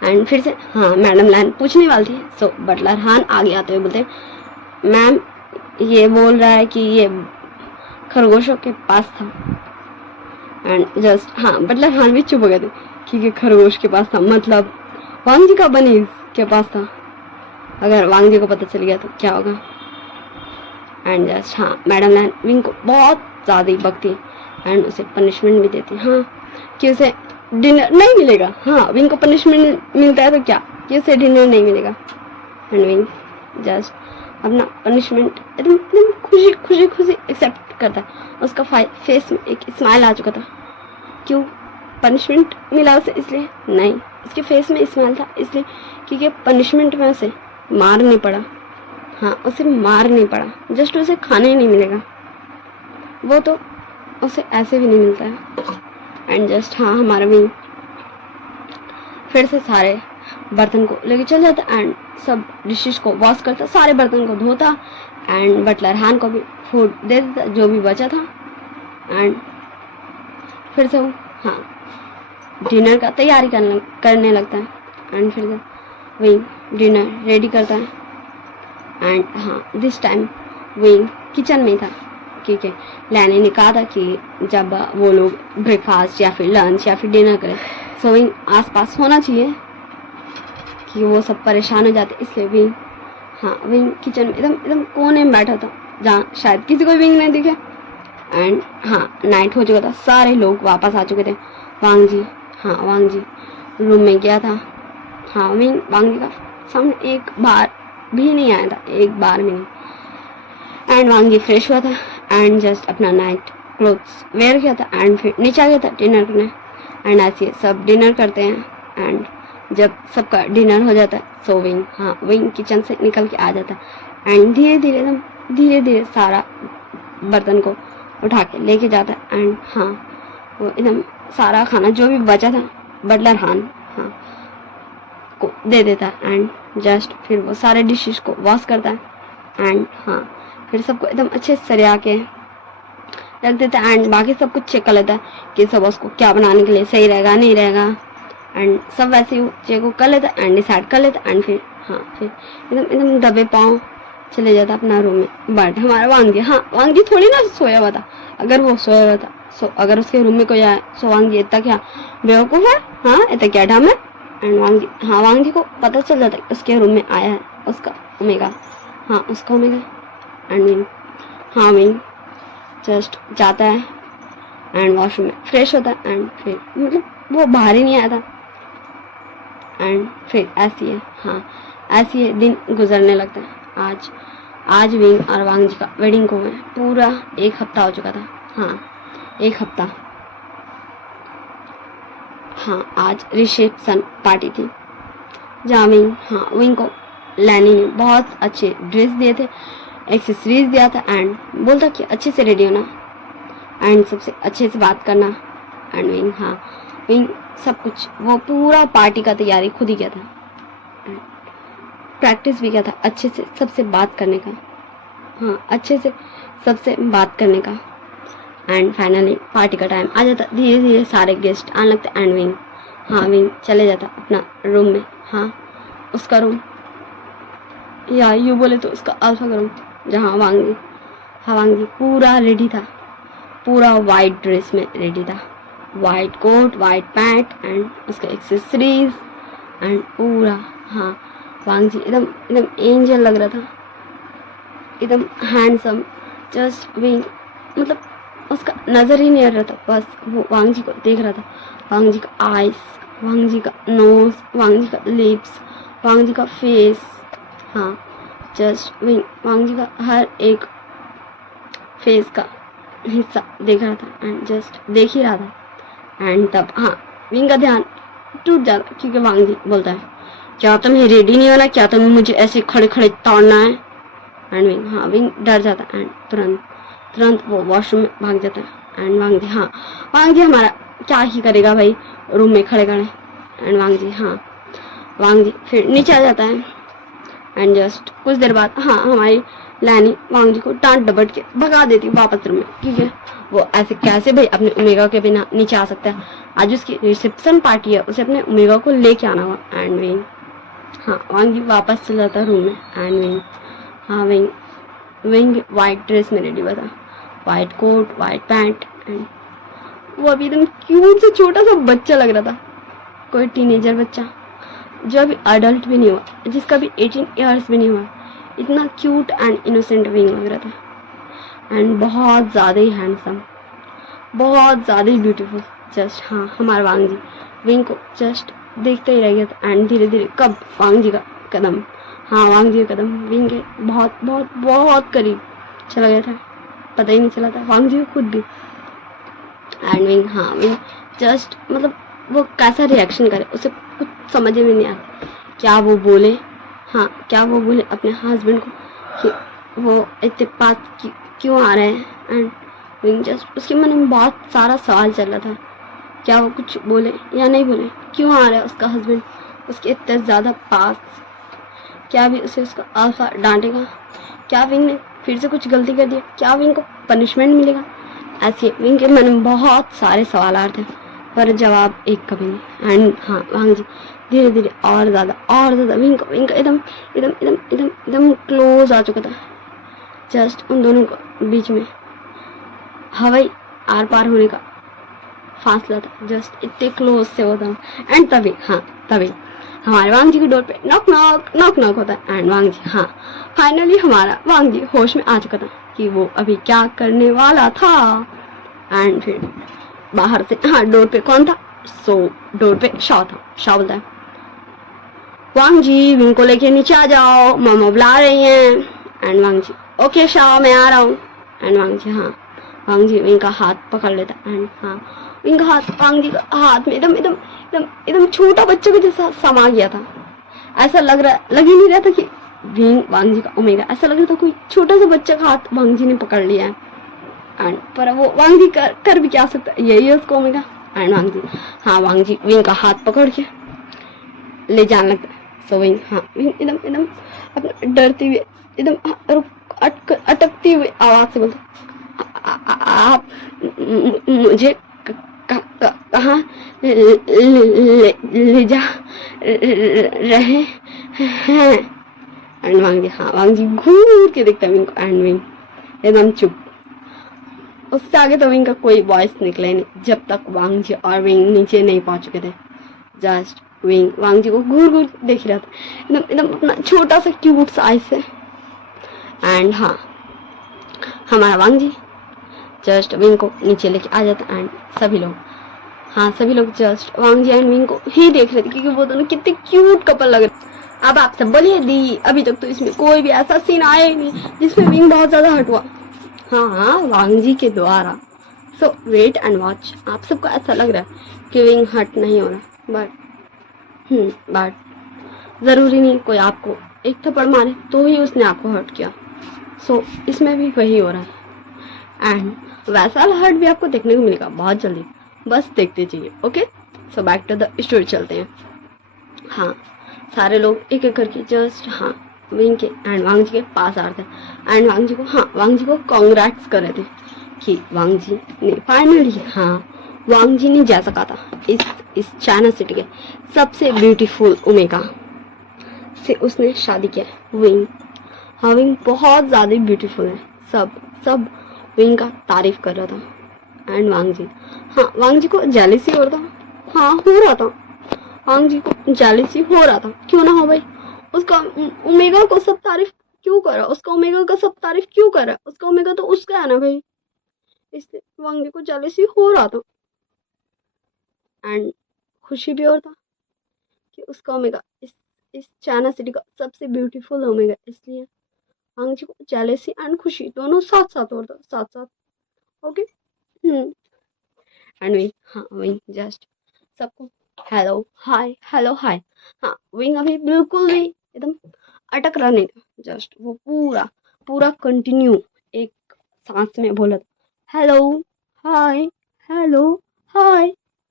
एंड फिर से हाँ मैडम लैन पूछने वाली थी। सो बटलर हान आगे आते हुए बोलते, मैम ये बोल रहा है कि ये खरगोशों के पास था। एंड जस्ट हाँ बटलर हान भी चुप हो गए थे क्योंकि खरगोश के पास था मतलब वांग जी का बनीज के पास था। अगर वांग जी को पता चल गया तो क्या होगा। एंड जस्ट हाँ मैडम लैन विंग को बहुत ज़्यादा ही बकती है एंड उसे पनिशमेंट भी देती है, हाँ कि उसे डिनर नहीं मिलेगा। हाँ विंग को पनिशमेंट मिलता है तो क्या कि उसे डिनर नहीं मिलेगा। एंड विंग जस्ट अपना पनिशमेंट एकदम एकदम खुशी खुशी खुशी एक्सेप्ट करता है। उसका फेस में एक स्माइल आ चुका था। क्यों? पनिशमेंट मिला उसे इसलिए नहीं, उसके फेस में स्माइल था इसलिए क्योंकि पनिशमेंट में उसे मार नहीं पड़ा। हाँ उसे मार नहीं पड़ा, जस्ट उसे खाना ही नहीं मिलेगा, वो तो उसे ऐसे भी नहीं मिलता है। एंड जस्ट हाँ हमारा भी फिर से सारे बर्तन को लेके चल जाता एंड सब डिशेस को वॉश करता, सारे बर्तन को धोता एंड बटलर हान को भी फूड दे देता जो भी बचा था। एंड फिर से वो हाँ डिनर का तैयारी करने लगता है एंड फिर से वही डिनर रेडी करता है। एंड हाँ दिस टाइम वही किचन में था क्योंकि लैनी ने कहा था कि जब वो लोग ब्रेकफास्ट या फिर लंच या फिर डिनर करें सो विंग आसपास होना चाहिए कि वो सब परेशान हो जाते, इसलिए विंग हाँ विंग किचन में एकदम एकदम कोने में बैठा था जहाँ शायद किसी को विंग नहीं दिखे। एंड हाँ नाइट हो चुका था, सारे लोग वापस आ चुके थे। वांग जी हाँ वांग जी रूम में गया था। हाँ विंग वांग जी का सामने एक बार भी नहीं आया था, एक बार भी नहीं। एंड वांग जी फ्रेश हुआ था एंड जस्ट अपना नाइट क्लोथ्स वेयर किया था एंड फिर नीचे आ गया था डिनर करने। एंड ऐसे सब डिनर करते हैं एंड जब सबका डिनर हो जाता है सो विंग हाँ विंग किचन से निकल के आ जाता है एंड धीरे धीरे सारा बर्तन को उठा के लेके जाता है। एंड हाँ वो एकदम सारा खाना जो भी बचा था बटलर हान हाँ को दे देता है एंड जस्ट फिर वो सारे डिशेस को वॉश करता है एंड हाँ फिर सबको एकदम अच्छे से सरिया के रख देता है एंड बाकी सब कुछ चेक कर लेता है कि सब उसको क्या बनाने के लिए सही रहेगा नहीं रहेगा। एंड सब वैसे ही चेक कर लेता है एंड डिसाइड कर लेता है एंड फिर हाँ फिर एकदम एकदम दबे पाँव चले जाता अपना रूम में। बट हमारा वांग जी हाँ वांग जी थोड़ी ना सोया हुआ था, अगर वो सोया हुआ था सो अगर उसके रूम में कोई आए सो वांग जी इतना क्या बेवकूफ़ है, हाँ इतना क्या ढम है। एंड वांग जी हाँ वांग जी को पता चल जाता है उसके रूम में आया है उसका ओमेगा, हाँ उसका ओमेगा। एंड विंग हाँ विंग जस्ट जाता है एंड वॉशरूम में फ्रेश होता है एंड फिर मतलब वो बाहर ही नहीं आया था। एंड फिर ऐसी है हाँ ऐसी है दिन गुजरने लगता है। आज विंग और वांग जी का वेडिंग को है पूरा 1 हफ्ता हो चुका था। हाँ 1 हफ्ता। हाँ आज रिसेप्शन पार्टी थी जहाँ विंग को लैनी ने बहुत अच्छे ड्रेस दिए थे, एक्सेसरीज दिया था एंड बोलता कि अच्छे से रेडी होना एंड सबसे अच्छे से बात करना। एंड विंग सब कुछ वो पूरा पार्टी का तैयारी खुद ही किया था, प्रैक्टिस भी किया था अच्छे से सबसे बात करने का, हाँ अच्छे से सबसे बात करने का। एंड फाइनली पार्टी का टाइम आ जाता, धीरे धीरे सारे गेस्ट आने लगते एंड विंग चले जाता अपना रूम में। हाँ उसका रूम या यूँ बोले तो उसका अल्फा का रूम जहाँ वांग जी पूरा रेडी था, पूरा वाइट ड्रेस में रेडी था, white coat white pant and उसका एक्सेसरीज एंड पूरा हाँ वांग जी एकदम एकदम एंजल लग रहा था, एकदम हैंडसम। जस्ट विंग मतलब उसका नज़र ही नहीं हट रहा था, बस वो वांग जी को देख रहा था। वांग जी का आइस, वांग जी का नोज, वांग जी का लिप्स, वांग जी का फेस, हाँ जस्ट वांग जी का हर एक फेस का हिस्सा देख रहा था एंड जस्ट देख ही रहा था। एंड तब हाँ विंग का ध्यान टूट जाता क्योंकि वांग जी बोलता है क्या तुम्हें रेडी नहीं होना, क्या तुम्हें मुझे ऐसे खड़े खड़े तोड़ना है। एंड विंग डर जाता है एंड तुरंत वो वॉशरूम में भाग जाता है। एंड वांग जी हमारा क्या ही करेगा भाई रूम में खड़े खड़े। एंड वांग जी फिर नीचे आ जाता है एंड जस्ट कुछ देर बाद हाँ हमारी लैनी वांग जी को डांट डपट के भगा देती वापस रूम में क्योंकि वो ऐसे कैसे भाई अपने ओमेगा के बिना नीचे आ सकता है, आज उसकी रिसेप्शन पार्टी है, उसे अपने ओमेगा को लेके आना हुआ। एंड वांग जी वापस चल जाता रूम में एंड विंग वाइट ड्रेस में रेडी हुआ था, white coat white pant and वो अभी एकदम क्यूट से छोटा सा बच्चा लग रहा था, कोई टीनेजर बच्चा जो अभी अडल्ट भी नहीं हुआ, जिसका भी 18 ईयर्स भी नहीं हुआ, इतना क्यूट एंड इनोसेंट विंग लग रहा था। एंड बहुत ज़्यादा ही हैंडसम, बहुत ज़्यादा ही ब्यूटीफुल। जस्ट हाँ, हमारे वांग जी विंग को जस्ट देखते ही रह गया था। एंड धीरे धीरे कब वांग जी का कदम, हाँ वांग जी का कदम विंग के बहुत बहुत बहुत करीब चला गया था, पता ही नहीं चला था वांग जी को खुद भी। एंड विंग, हाँ विंग जस्ट मतलब वो कैसा रिएक्शन करे उसे कुछ समझ में नहीं आता। क्या वो बोले, हाँ क्या वो बोले अपने हस्बैंड को कि वो इतने पास क्यों आ रहे हैं। एंड विंग जस्ट उसके मन में बहुत सारा सवाल चल रहा था, क्या वो कुछ बोले या नहीं बोले, क्यों आ रहा है उसका हस्बैंड उसके इतने ज़्यादा पास, क्या भी उसे उसका आल्फा डांटेगा, क्या विंग ने फिर से कुछ गलती कर दिया, क्या विंग को पनिशमेंट मिलेगा। ऐसे विंग के मन में बहुत सारे सवाल आ रहे थे पर जवाब एक कभी नहीं। एंड हाँ वांग जी धीरे धीरे और ज़्यादा विंग को एकदम एकदम एकदम एकदम एकदम क्लोज आ चुका था। जस्ट उन दोनों को बीच में हवाई आर पार होने का फासला था, जस्ट इतने क्लोज से होता हूँ। एंड तभी, हाँ तभी हमारे वांग जी के डोर पे नॉक नॉक नॉक नॉक होता है। एंड वांग जी, हाँ फाइनली हमारा वांग जी होश में आ चुका था कि वो अभी क्या करने वाला था। एंड फिर बाहर से, हाँ डोर पे कौन था, सो डोर पे शाओ था। शाओ बोलता है वांग जी विंग को लेके नीचे आ जाओ, मामा बुला रही हैं। And Wang ji okay Shao मैं आ रहा हूँ। एंड वांग जी, हाँ वांग जी विंग का हाथ पकड़ लेता। एंड हाँ विंग का हाथ वांग जी का हाथ में एकदम एकदम एकदम एकदम छोटा बच्चे को जैसा समा गया था। ऐसा लग ही नहीं रहा था कि विंग वांग जी का ओमेगा, ऐसा लग रहा था कोई छोटा सा बच्चा का हाथ वांग जी ने पकड़ लिया है। एंड पर वो वांग जी कर भी क्या सकता है, यही है उसको ओमेगा। एंड वांग जी, हाँ वांग जी विंग का हाथ पकड़ के ले जाने लगता है। सो विंग, हाँ विंग एकदम एकदम अपना डरती हुई एकदम अटकती हुई आवाज से बोलता, आप मुझे कहाँ ले जा रहे हैं। एंड वांग जी, हाँ वांग जी घूर के देखता है विंग को। एंड विंग एकदम चुप, उससे आगे तो विंग का कोई वॉइस निकले नहीं जब तक वांग जी और विंग नीचे नहीं पहुंच चुके थे। जस्ट विंग वांग जी को घूर घूर देख रहा था एकदम एकदम अपना छोटा सा क्यूट सा आइस से। एंड हाँ हमारा वांग जी जस्ट विंग को नीचे लेके आ जाता। एंड सभी लोग just Wang ji and Wing को ही देख रहे थे क्योंकि वो दोनों कितने क्यूट कपल लग रहे। अब आप सब बोलिए दी, अभी तक तो इसमें कोई भी ऐसा सीन आया ही नहीं जिसमें विंग बहुत ज्यादा हट हुआ। हाँ वांग जी के द्वारा। सो वेट एंड वॉच। आप सबको ऐसा लग रहा है कि विंग हट नहीं हो रहा, बट जरूरी नहीं कोई आपको एक थप्पड़ मारे तो ही उसने आपको हर्ट किया। सो इसमें भी वही हो रहा है। एंड वैसा हर्ट भी आपको देखने को मिलेगा बहुत जल्दी, बस देखते जाइए। Okay, so back to the story चलते हैं। हाँ सारे लोग एक एक करके जस्ट हाँ विंग के एंड वांग जी के पास आ रहे थे। एंड वांग जी को कॉन्ग्रेट्स कर रहे थे कि वांग जी ने फाइनली, हाँ वांग जी ने जैसा कहा था इस चाइना सिटी के सबसे ब्यूटीफुल ओमेगा से उसने शादी किया। विंग, हाँ विंग बहुत ज़्यादा ब्यूटीफुल है। सब विंग का तारीफ कर रहा था। एंड वांग जी, हाँ वांग जी को जेलसी हो रहा था, हाँ हो रहा था, वांग जी को जेलसी हो रहा था। क्यों ना हो भाई, उसका ओमेगा को सब तारीफ क्यों कर रहा, उसका ओमेगा का सब तारीफ क्यों कर रहा है, उसका ओमेगा तो उसका है ना भाई, इसलिए वांग जी को जेलसी हो रहा था। एंड खुशी भी और था कि उसका ओमेगा इस चाइना सिटी का सबसे ब्यूटीफुल ओमेगा, इसलिए वांग जी को जेलसी एंड खुशी दोनों साथ साथ हो रहा था, साथ साथ। ओके, एंड विंग, हाँ विंग जस्ट सबको हेलो हाय। हाँ विंग अभी बिल्कुल भी एकदम अटक रहा नहीं था, जस्ट वो पूरा कंटिन्यू एक सांस में बोला था हेलो हाय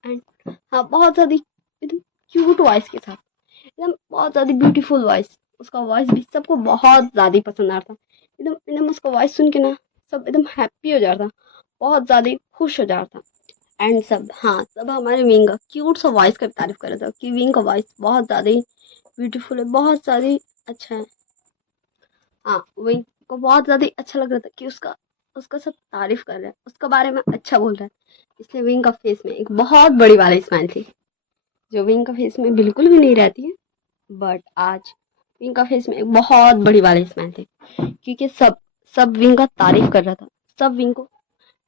एंड हाँ बहुत ज़्यादा एकदम क्यूट वॉइस के साथ, एकदम बहुत ज़्यादा ब्यूटीफुल वॉइस। उसका वॉइस भी सबको बहुत ज़्यादा पसंद आ रहा था। एकदम एकदम उसका वॉइस सुन के ना सब एकदम हैप्पी हो जा रहा था, बहुत ज़्यादा खुश हो जा रहा था। एंड सब हमारे विंग का क्यूट सा वॉइस का तारीफ कर रहा था कि विंग का वॉइस बहुत ज़्यादा ही ब्यूटीफुल है, बहुत ज़्यादा ही अच्छा है। हाँ विंग को बहुत ज़्यादा ही अच्छा लग रहा था कि उसका सब तारीफ कर रहा है, उसका बारे में अच्छा बोल रहा है। इसलिए विंग का फेस में एक बहुत बड़ी वाली स्माइल थी जो विंग का फेस में बिल्कुल भी नहीं रहती है, बट आज विंग का फेस में एक बहुत बड़ी वाली स्माइल थी क्योंकि सब विंग का तारीफ कर रहा था, सब विंग को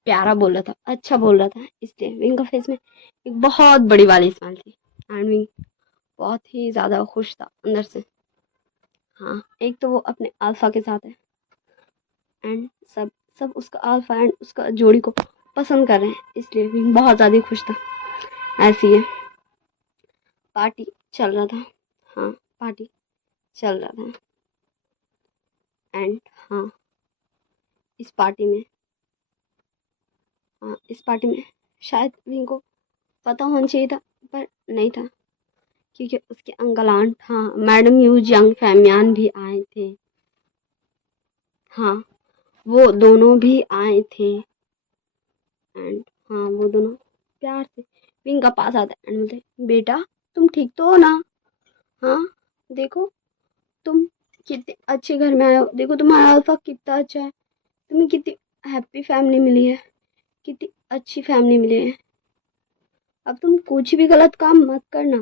प्यारा बोल रहा था, अच्छा बोल रहा था, इसलिए विंग का फेस में एक बहुत बड़ी वाली स्माइल थी एंड विंग बहुत ही ज़्यादा खुश था अंदर से। हाँ, एक तो वो अपने अल्फा के साथ है एंड सब सब उसका अल्फा एंड उसका जोड़ी को पसंद कर रहे हैं, इसलिए विंग बहुत ज़्यादा खुश था। ऐसी है, पार्टी चल रहा था। हाँ, पार्टी चल रहा था एंड हाँ, इस पार्टी में इस पार्टी में शायद विंग को पता होना चाहिए था, पर नहीं था, क्योंकि उसके अंकल आंट, हाँ, मैडम यू जंग फैमियान भी आए थे। हाँ, वो दोनों भी आए थे एंड हाँ, वो दोनों प्यार से विंग का पास आते एंड बोलते, बेटा तुम ठीक तो हो ना? हाँ, देखो तुम कितने अच्छे घर में आए हो, देखो तुम्हारा अल्फा कितना अच्छा है, तुम्हें कितनी हैप्पी फैमिली मिली है, कितनी अच्छी फैमिली मिली है, अब तुम कुछ भी गलत काम मत करना।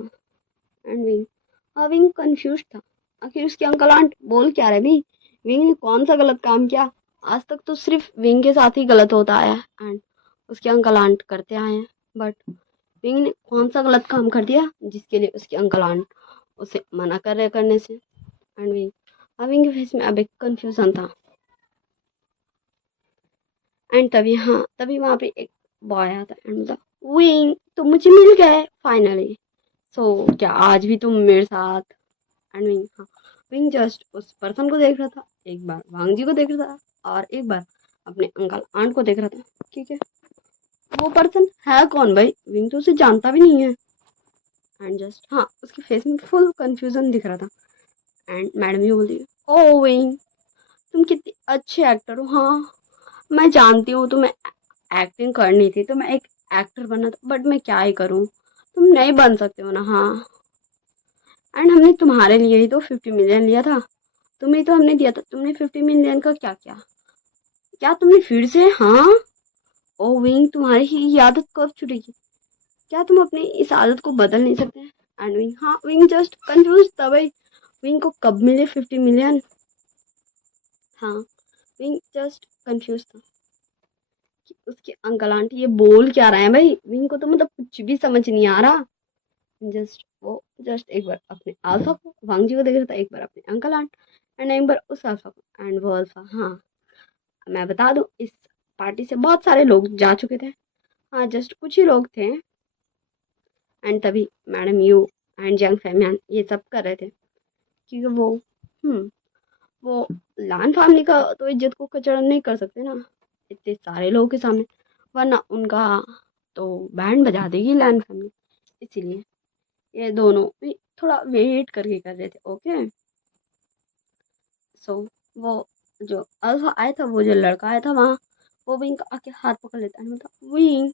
एंड विंग, हाँ, विंग कंफ्यूज था, आखिर उसके अंकल आंट बोल क्या रहे भी, विंग ने कौन सा गलत काम किया? आज तक तो सिर्फ विंग के साथ ही गलत होता आया है एंड उसके अंकल आंट करते आए हैं, बट विंग ने कौन सा गलत काम कर दिया जिसके लिए उसके अंकल आंट उसे मना कर रहे करने से? एंड विंग, विंग के फेस में अब एक कंफ्यूजन था एंड तभी वहाँ पे एक बॉय आता है एंड बोला, विंग तुम मुझे मिल गए फाइनली, सो क्या आज भी तुम मेरे साथ? एंड विंग, हाँ, विंग जस्ट उस पर्सन को देख रहा था, एक बार वांग जी को देख रहा था और एक बार अपने अंकल आंट को देख रहा था। ठीक है, वो पर्सन है कौन भाई? विंग तो उसे जानता भी नहीं है एंड जस्ट हाँ, उसके फेस में फुल कंफ्यूजन दिख रहा था एंड मैडम यू बोली, ओ विंग तुम कितने अच्छे एक्टर हो। हाँ, मैं जानती हूँ तुम्हें एक्टिंग करनी थी, तो मैं एक एक्टर बनना था, बट मैं क्या ही करूँ, तुम नहीं बन सकते हो ना। हाँ, एंड हमने तुम्हारे लिए ही तो 50 मिलियन लिया था, तुम्हें तो हमने दिया था, तुमने 50 मिलियन का क्या किया? क्या तुमने फिर से, हाँ, ओ विंग तुम्हारी ही ये आदत कब छूटेगी? क्या तुम अपनी इस आदत को बदल नहीं सकते? एंड विंग, हाँ, विंग जस्ट कंफ्यूज था भाई, विंग को कब मिले 50 मिलियन? हाँ, विंग जस्ट कंफ्यूज था कि उसके अंकल आंटी ये बोल क्या रहे हैं भाई, विंग को तो मतलब कुछ भी समझ नहीं आ रहा। जस्ट एक बार अपने अल्फा को वांग जी को देख रहा था, एक बार अपने अंकल आंट एंड एक बार उस अल्फा को एंड वो अल्फा, हाँ, मैं बता दूं इस पार्टी से बहुत सारे लोग जा चुके थे। हाँ, जस्ट कुछ ही लोग थे एंड तभी मैडम यू एंड जंग फैमियान ये सब कर रहे थे, क्योंकि हम्म वो लान फैमिली का तो इज्जत को कचड़ा नहीं कर सकते ना इतने सारे लोगों के सामने, वरना उनका तो बैंड बजा देगी लान फैमिली, इसीलिए ये दोनों भी थोड़ा वेट करके कर रहे थे। ओके, सो वो जो अल्फा आया था, वो जो लड़का आया था वहाँ, वो विंग का आके हाथ पकड़ लेता है, मतलब विंग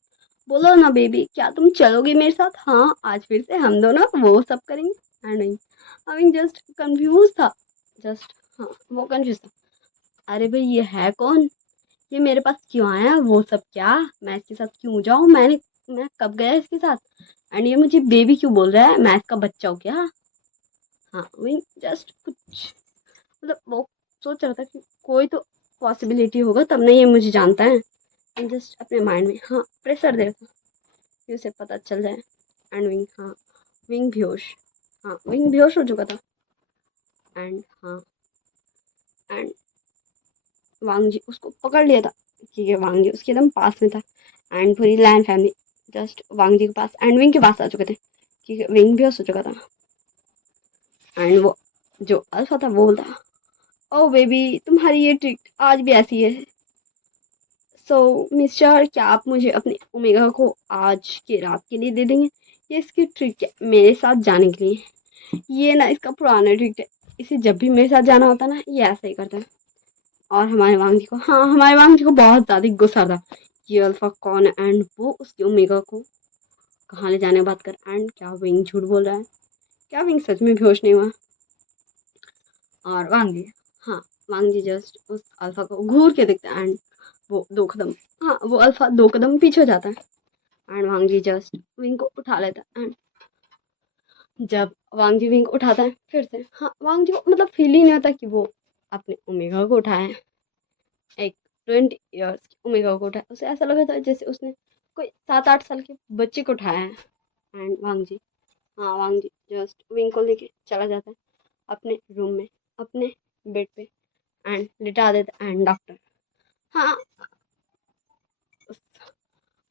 बोलो ना बेबी, क्या तुम चलोगी मेरे साथ? हाँ, आज फिर से हम दोनों वो सब करेंगे। नहीं, विंग जस्ट कंफ्यूज था, जस्ट हाँ, वो कंफ्यूज था, अरे भाई ये है कौन, ये मेरे पास क्यों आया, वो सब क्या, मैं इसके साथ क्यों जाऊँ, मैं कब गया इसके साथ, एंड ये मुझे बेबी क्यों बोल रहा है, मैं इसका बच्चा हूँ क्या? हाँ, विंग जस्ट कुछ मतलब वो सोच रहा था कि कोई तो पॉसिबिलिटी होगा, तब नहीं ये मुझे जानता है, जस्ट अपने माइंड में हाँ प्रेशर दे रहा था कि उसे पता चल जाए। एंड विंग, हाँ, विंग बेहोश, हाँ, विंग बेहोश हो चुका था एंड हाँ, एंड वांग जी उसको पकड़ लिया था, क्योंकि वांग जी उसके एकदम पास में था एंड पूरी लैंड फैमिली जस्ट वांग जी के पास एंड विंग के पास आ चुके थे, क्योंकि विंग बेहोश हो चुका था एंड वो जो अल्फा था वो बोलता, ओ बेबी तुम्हारी ये ट्रिक आज भी ऐसी है, सो मिस्टर क्या आप मुझे अपने ओमेगा को आज के रात के लिए दे देंगे? ये इसकी ट्रिक है मेरे साथ जाने के लिए, ये ना इसका पुराना ट्रिक है, इसे जब भी मेरे साथ जाना होता है ना ये ऐसा ही करता है। और हमारे वांग जी को, हाँ, हमारे वांग जी को बहुत ज़्यादा गुस्सा था, ये अल्फा कौन है एंड वो उसके ओमेगा को कहाँ ले जाने की बात कर, एंड क्या विंग झूठ बोल रहा है, क्या विंग सच में बेहोश नहीं हुआ? और वांग जी, हाँ, वांग जी जस्ट उस अल्फा को घूर के देखते हैं एंड वो 2 कदम, हाँ, वो अल्फा 2 कदम पीछे हो जाता है and Wang ji just Wing को उठा लेता है एंड जब वांग जी विंग को उठाता है फिर से, हाँ, वांग जी को मतलब फील ही नहीं होता कि वो अपने ओमेगा को उठाए, एक 20 इयर्स की ओमेगा को उठाया। उसे ऐसा लगा था जैसे उसने कोई 7-8 साल के बच्चे को उठाया है। एंड वांग जी, हाँ वांग जी जस्ट विंग को लेके चला जाता है अपने रूम में, अपने बेड पे, एंड लिटा देता है। एंड डॉक्टर, हाँ उस,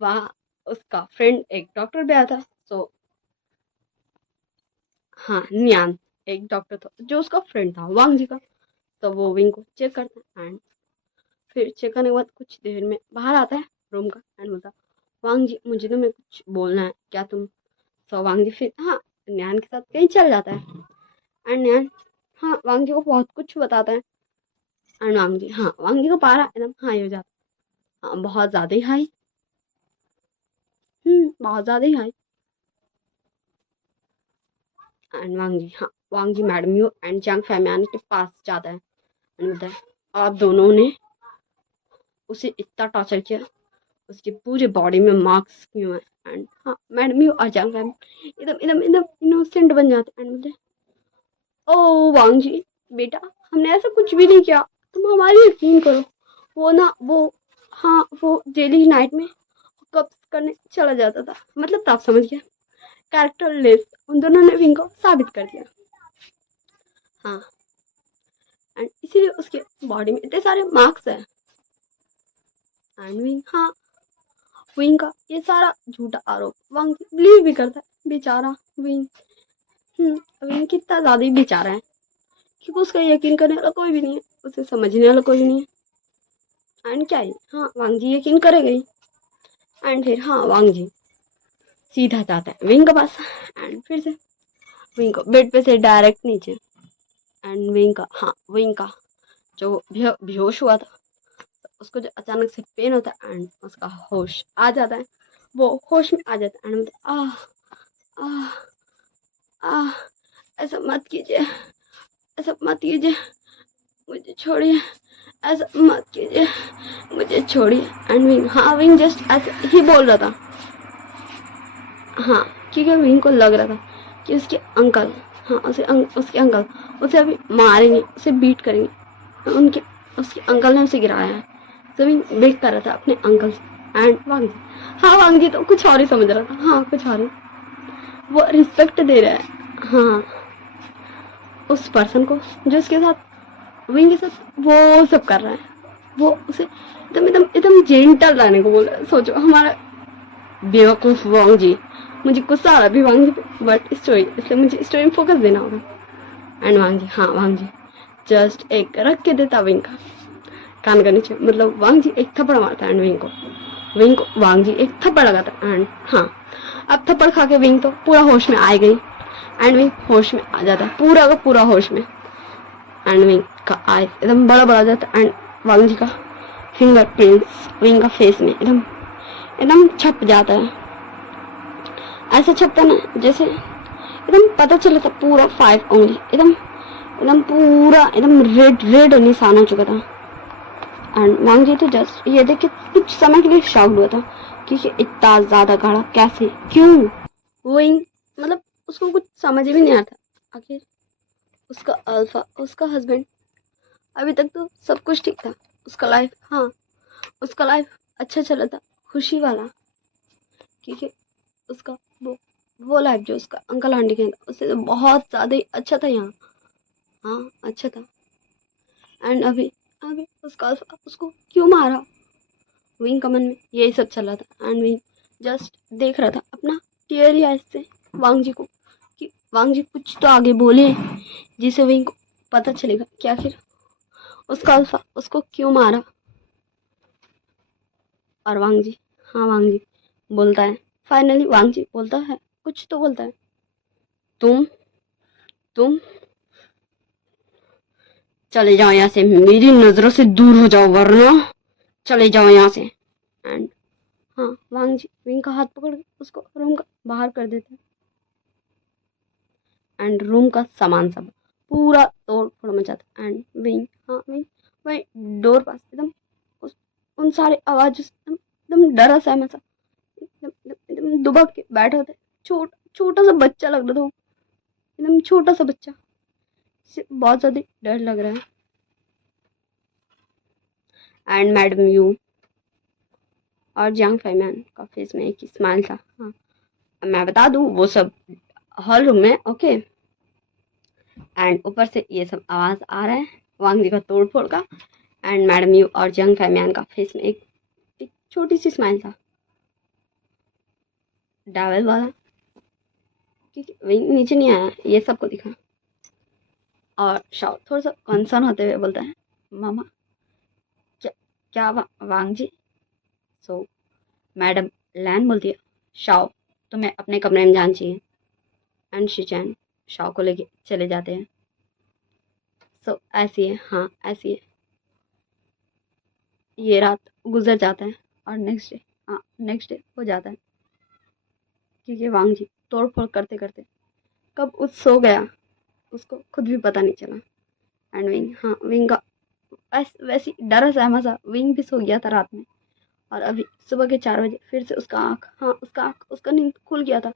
वहाँ उसका फ्रेंड एक डॉक्टर भी आया था। सो हाँ नियान एक डॉक्टर था जो उसका फ्रेंड था वांग जी का। तो वो विंग को चेक करता है, एंड फिर चेक करने के बाद कुछ देर में बाहर आता है रूम का, एंड बोलता, वांग जी मुझे तुम्हें कुछ बोलना है, क्या तुम। सो वांग जी फिर हाँ न्यान के साथ कहीं चल जाता है। एंड न्यान हाँ वांग जी को बहुत कुछ बताता है। एंड वांग जी, हाँ वांग जी को पारा एकदम हाई हो जाता है। हाँ बहुत ज्यादा ही हाई। बहुत ज्यादा ही हाई। एंड वांग जी, हाँ वांग जी मैडम यू एंड चांग फैमियान के पास जाता है, एंड बोलता है आप दोनों ने उसे इतना टॉर्चर किया, उसके पूरे बॉडी में मार्क्स क्यों है। एंड हाँ मैडम यू और चांग फैम एकदम एकदम एकदम इनोसेंट बन जाते हैं। एंड बोलते हैं ओ वांग जी बेटा हमने ऐसा कुछ भी नहीं किया, तुम हमारी यकीन करो। वो ना वो हाँ वो डेली नाइट में कब करने चला जाता था, मतलब तब समझ गया कैरेक्टर लेस उन दोनों ने विंग को साबित कर दिया। हाँ एंड इसीलिए उसके बॉडी में इतने सारे मार्क्स है। एंड विंग, हाँ विंग का ये सारा झूठा आरोप वांग बिलीव भी करता है बेचारा विंग। विंग कितना ज्यादा ही बेचारा है क्योंकि उसका यकीन करने वाला कोई भी नहीं है, उसे समझने वाला कोई भी नहीं है। एंड क्या है, हाँ वांग जी यकीन करेगा ही। एंड फिर हाँ वांग जी सीधा जाता है विंग के पास, एंड फिर से विंग को बेड पे से डायरेक्ट नीचे। एंड विंग का जो बेहोश हुआ था, उसको जो अचानक से पेन होता है एंड उसका होश आ जाता है, वो होश में आ जाता है। एंड आह आह आह ऐसा मत कीजिए, ऐसा मत कीजिए, मुझे छोड़िए, ऐसा मत कीजिए, मुझे छोड़िए। एंड विंग, हाँ विंग जस्ट ऐसे ही बोल रहा था। हाँ क्योंकि विंग को लग रहा था कि उसके अंकल, हाँ उसके अंकल उसे अभी मारेंगे, उसे बीट करेंगे। उनके उसके अंकल ने उसे गिराया है। तो विंग वेट कर रहा था अपने अंकल से। एंड वांग जी, हाँ वांग जी तो कुछ और ही समझ रहा था, हाँ कुछ और ही, वो रिस्पेक्ट दे रहा है हाँ उस पर्सन को जो उसके साथ विंग के साथ वो सब कर रहा है। वो उसे एकदम एकदम एकदम जेंटल रहने को बोल रहा है। सोचो हमारा बेवकूफ वांग जी, मुझे गुस्सा आ रहा भी वांग जी पे, बट स्टोरी इसलिए मुझे स्टोरी में फोकस देना होगा। एंड वांग जी, हाँ वांग जी जस्ट एक रख के देता विंग का कान का नीचे, मतलब वांग जी एक थप्पड़ मारता एंड विंग को वांग जी एक थप्पड़ लगाता। एंड हाँ अब थप्पड़ खा के विंग तो पूरा होश में आ गई। एंड विंग होश में आ जाता है पूरा का पूरा होश में। एंड विंग का आईज एकदम बड़ा बड़ा जाता है। एंड वांग जी का फिंगरप्रिंट्स विंग का फेस में एकदम एकदम छप जाता है। ऐसा छपता ना जैसे एकदम पता चला था पूरा 5 उंगली एकदम एकदम पूरा एकदम रेड रेड निशान हो चुका था। एंड वांग जी तो जस्ट ये देख के कुछ समय के लिए शॉक हुआ था कि ये इतना ज्यादा गाढ़ा कैसे, क्यों। विंग मतलब उसको कुछ समझ भी नहीं आता था। आखिर उसका अल्फा, उसका हस्बैंड, अभी तक तो सब कुछ ठीक था, उसका लाइफ, हाँ उसका लाइफ अच्छा चला था, खुशी वाला, क्योंकि उसका वो लाइफ जो उसका अंकल आंटी के उससे तो बहुत ज़्यादा ही अच्छा था यहाँ। हाँ अच्छा था। एंड अभी अभी उसका उसको क्यों मारा, विंग का मन में यही सब चल रहा था। एंड विंग जस्ट देख रहा था अपना टीयरी आइज से वांग जी को कि वांग जी कुछ तो आगे बोले जिसे विंग को पता चलेगा कि आखिर उसका अल्फा उसको क्यों मारा। और वांग जी, हाँ वांग जी बोलता है, फाइनली वांग जी बोलता है, कुछ तो बोलता है, तुम तुम चले जाओ यहाँ से, मेरी नजरों से दूर हो जाओ वरना चले जाओ यहाँ से। एंड हाँ वांग जी विंग का हाथ पकड़ के उसको रूम का बाहर कर देते हैं। एंड रूम का सामान सब पूरा तोड़ फोड़ मचाता। एंड विंग, हाँ विंग वही डोर पास एकदम उन सारे आवाज एकदम एकदम डरा सहमा सा एकदम एकदम एकदम दुबक के बैठा होता है। छोटा सा बच्चा लग रहा था वो, एकदम छोटा सा बच्चा, बहुत ज्यादा डर लग रहा है। एंड मैडम यू और जियांग फैमियान का फेस में एक स्माइल था। हाँ, मैं बता दूं वो सब हॉल रूम में, ओके। एंड ऊपर से ये सब आवाज आ रहा है वांग जी का तोड़ फोड़ का। एंड मैडम यू और जियांग फैमियान का फेस में एक छोटी सी स्माइल था, डावल वाला, क्योंकि वही नीचे नहीं आया, ये सबको दिखा। और शाओ थोड़ा सा कंसर्न होते हुए बोलता है, मामा क्या क्या वांग जी। सो मैडम लैन बोलती है, शाओ तुम्हें अपने कमरे में जाना चाहिए। एंड शिचैन शाओ को लेके चले जाते हैं। सो ऐसी है, हाँ ऐसी है। ये रात गुजर जाता है और नेक्स्ट डे हो जाता है, क्योंकि वांग जी तोड़ फोड़ करते करते कब उस सो गया उसको खुद भी पता नहीं चला। एंड विंग, हाँ विंग का वैसी डरा सहमा सा विंग भी सो गया था रात में। और अभी सुबह के 4 बजे फिर से उसका नींद खुल गया था।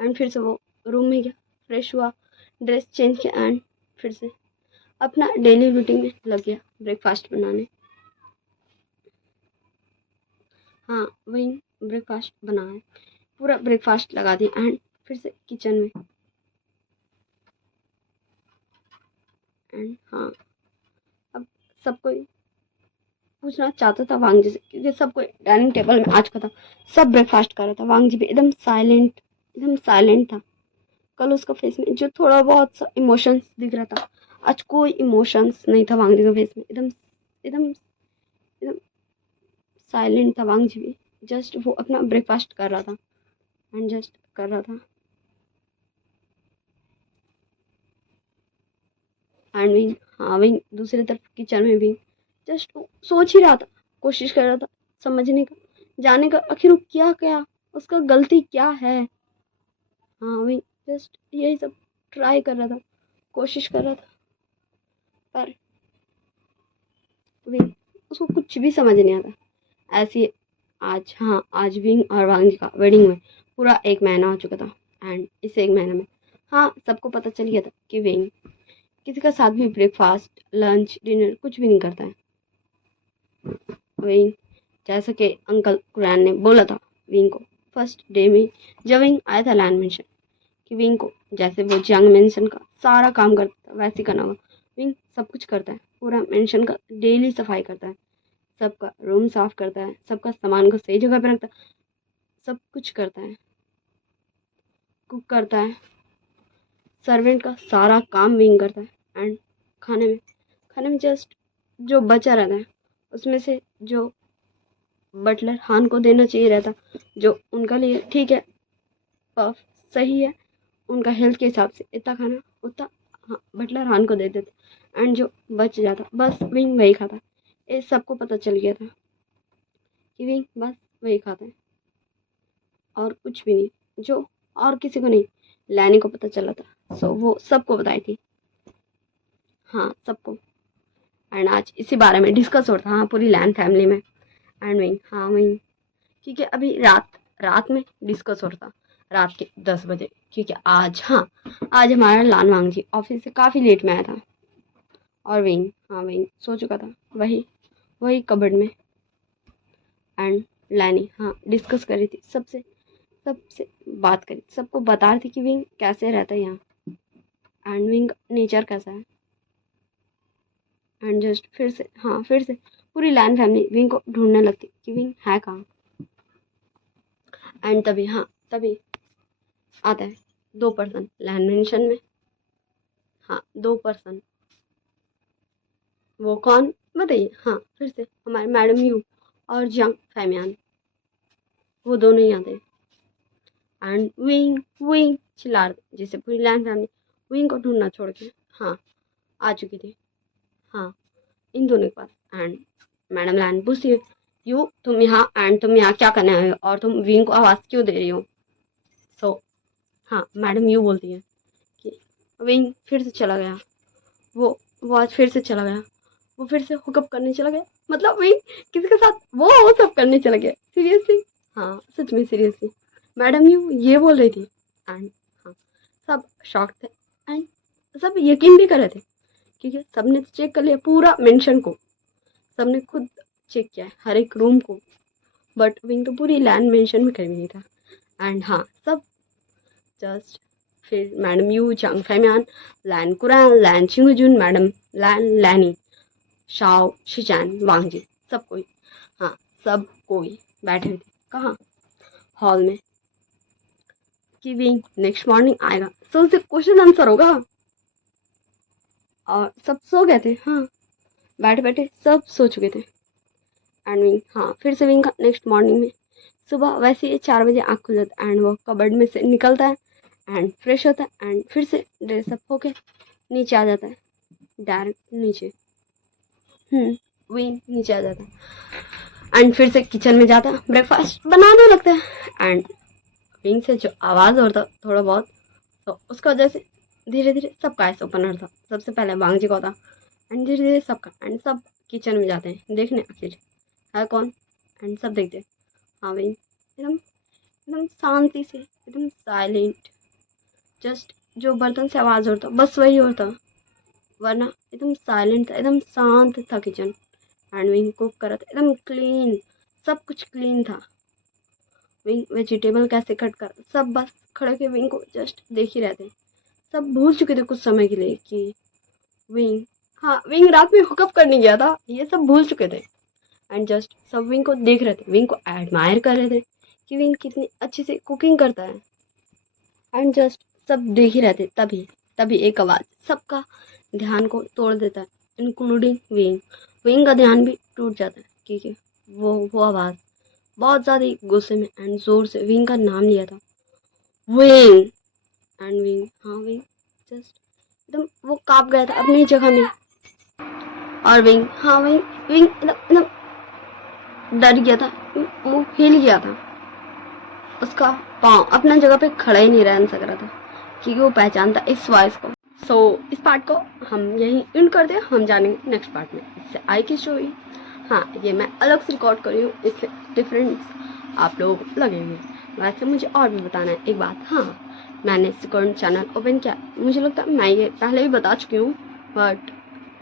एंड फिर से वो रूम में गया, फ्रेश हुआ, ड्रेस चेंज किया एंड फिर से अपना डेली रूटीन में लग गया ब्रेकफास्ट बनाने। हाँ विंग ब्रेकफास्ट बना है, पूरा ब्रेकफास्ट लगा दिया एंड फिर से किचन में। एंड हाँ, अब सब कोई पूछना चाहता था वांग जी से, क्योंकि सब कोई डाइनिंग टेबल में आज का था, सब ब्रेकफास्ट कर रहा था। वांग जी भी एकदम साइलेंट था। कल उसका फेस में जो थोड़ा बहुत सा इमोशंस दिख रहा था, आज कोई इमोशंस नहीं था वांग जी के फेस में। एकदम एकदम एकदम साइलेंट था वांग जी भी। जस्ट वो अपना ब्रेकफास्ट कर रहा था एंड जस्ट कर रहा था। एंड विंग, हाँ विंग दूसरी तरफ किचन में भी जस्ट सोच ही रहा था, कोशिश कर रहा था समझने का, जाने का आखिर वो क्या क्या उसका गलती क्या है। हाँ विंग जस्ट यही सब ट्राई कर रहा था, कोशिश कर रहा था, पर विंग उसको कुछ भी समझ नहीं आता। ऐसी आज, हाँ आज विंग और वांग जी का वेडिंग में पूरा 1 महीना हो चुका था। एंड इस 1 महीने में हाँ सबको पता चल गया था कि विंग किसी का साथ भी ब्रेकफास्ट लंच डिनर कुछ भी नहीं करता है। विंग, जैसा कि अंकल कुरैन ने बोला था विंग को फर्स्ट डे में जब विंग आया था लैंड मेंशन, कि विंग को जैसे वो जियांग मेंशन का सारा काम करता था वैसे करना होगा। विंग सब कुछ करता है, पूरा मेंशन का डेली सफाई करता है, सबका रूम साफ करता है, सबका सामान को सही जगह पे रखता है, सब कुछ करता है, कुक करता है, सर्वेंट का सारा काम विंग करता है। एंड खाने में जस्ट जो बचा रहता है उसमें से जो बटलर हान को देना चाहिए रहता, जो उनका लिए ठीक है, पफ सही है, उनका हेल्थ के हिसाब से इतना खाना उतना, हाँ बटलर हान को दे देता। एंड जो बच जाता बस विंग वही खाता। ये सबको पता चल गया था कि विंग बस वही खाता है और कुछ भी नहीं, जो और किसी को नहीं, लैनी को पता चला था। सो वो सबको बताई थी, हाँ सबको। एंड आज इसी बारे में डिस्कस हो रहा था, हाँ पूरी लैन फैमिली में। एंड विंग, हाँ विंग, क्योंकि अभी रात में डिस्कस हो रहा था, रात के 10 बजे, क्योंकि आज, हाँ आज हमारा लान वांग जी ऑफिस से काफ़ी लेट में आया था। और विंग, हाँ विंग सो चुका था वही वही कबर्ड में। एंड लैनी, हाँ डिस्कस कर रही थी सबसे बात करी, सबको बता रही थी कि विंग कैसे रहता है यहाँ एंड विंग नेचर कैसा है। एंड जस्ट फिर से पूरी लैन फैमिली विंग को ढूंढने लगती कि विंग है कहाँ। एंड तभी आता है 2 पर्सन लैन मेंशन में, हाँ 2 पर्सन। वो कौन बताइए, हाँ फिर से हमारे मैडम यू और जियांग फैमियान, वो दोनों ही आते हैं। एंड विंग विंग चिल्ला रहे, जैसे पूरी लैन फैमिली विंग को ढूंढना छोड़ के हाँ आ चुकी थी, हाँ इन दोनों के पास। एंड मैडम लैन पूछती है, यू तुम यहाँ क्या करने आए हो और तुम विंग को आवाज़ क्यों दे रही हो। सो हाँ मैडम यू बोलती है कि विंग फिर से चला गया, वो आज फिर से चला गया, वो फिर से हुकअप करने चला गया, मतलब विंग किसी के साथ वो सब करने चला गया, सीरियसली, हाँ सच में सीरियसली मैडम यू ये बोल रही थी। एंड हाँ सब शॉक थे एंड सब यकीन भी कर रहे थे, क्योंकि सबने चेक कर लिया पूरा मेंशन को, सबने खुद चेक किया है हर एक रूम को, बट विंग तो पूरी लैन मेंशन भी कर नहीं था। एंड हाँ सब जस्ट फिर मैडम यू चांग फैमियान, लैन कुरान, लैन चिंगजुन, मैडम लैन लैनी, शाओ शिचान वांगजी, सब कोई, हाँ सब कोई बैठे हुए थे। कहाँ? हॉल में। कि विंग नेक्स्ट मॉर्निंग आएगा, सो उससे क्वेश्चन आंसर होगा। और सब सो गए थे, हाँ बैठे बैठे सब सो चुके थे। एंड विंग हाँ फिर से विंग का नेक्स्ट मॉर्निंग में सुबह वैसे ही 4 बजे आँख खुल जाता है एंड वो कबर्ड में से निकलता है एंड फ्रेश होता है एंड फिर से ड्रेसअप होके नीचे आ जाता है, डायरेक्ट नीचे। विंग नीचे आ जाता है एंड फिर से किचन में जाता है, ब्रेकफास्ट बनाने लगता है। एंड विंग से जो आवाज़ होता थोड़ा बहुत, तो उसकी वजह से धीरे धीरे सबका आइस ओपन होता। सबसे पहले वांग जी का होता एंड धीरे धीरे सबका, एंड सब किचन में जाते हैं देखने आखिर है कौन। एंड सब देखते हैं, हाँ विंग एकदम एकदम शांति से, एकदम साइलेंट, जस्ट जो बर्तन से आवाज़ होता बस वही होता, वरना एकदम साइलेंट था, एकदम शांत था किचन। एंड विंग कुक करा था एकदम क्लीन, सब कुछ क्लीन था। विंग वेजिटेबल कैसे कट कर, सब बस खड़े के विंग को जस्ट देख ही रहते। सब भूल चुके थे कुछ समय के लिए कि विंग, हाँ विंग रात में हुकअप करने गया था, ये सब भूल चुके थे। एंड जस्ट सब विंग को देख रहे थे, विंग को एडमायर कर रहे थे कि विंग कितनी अच्छे से कुकिंग करता है। एंड जस्ट सब देख ही रहे थे, तभी तभी एक आवाज़ सबका ध्यान को तोड़ देता है, इंक्लूडिंग विंग। विंग का ध्यान भी टूट जाता है क्योंकि वो आवाज़ बहुत ज़्यादा गुस्से में एंड ज़ोर से विंग का नाम लिया था, विंग। एंड विंग, हाँ विंग जस्ट एकदम वो काँप गया था अपनी जगह में। और विंग, हाँ विंग विंग एकदम एकदम डर गया था, वो हिल गया था, उसका पाँव अपना जगह पे खड़ा ही नहीं रह सक रहा था क्योंकि वो पहचानता इस वॉइस को। सो इस पार्ट को हम यहीं एंड कर दें, हम जानेंगे नेक्स्ट पार्ट में इससे आई की स्टोरी। हाँ ये मैं अलग से रिकॉर्ड कर रही हूँ, इससे डिफरेंस आप लोग लगेंगे। वैसे मुझे और भी बताना है एक बात, हाँ मैंने सेकंड चैनल ओपन किया, मुझे लगता है मैं ये पहले भी बता चुकी हूँ बट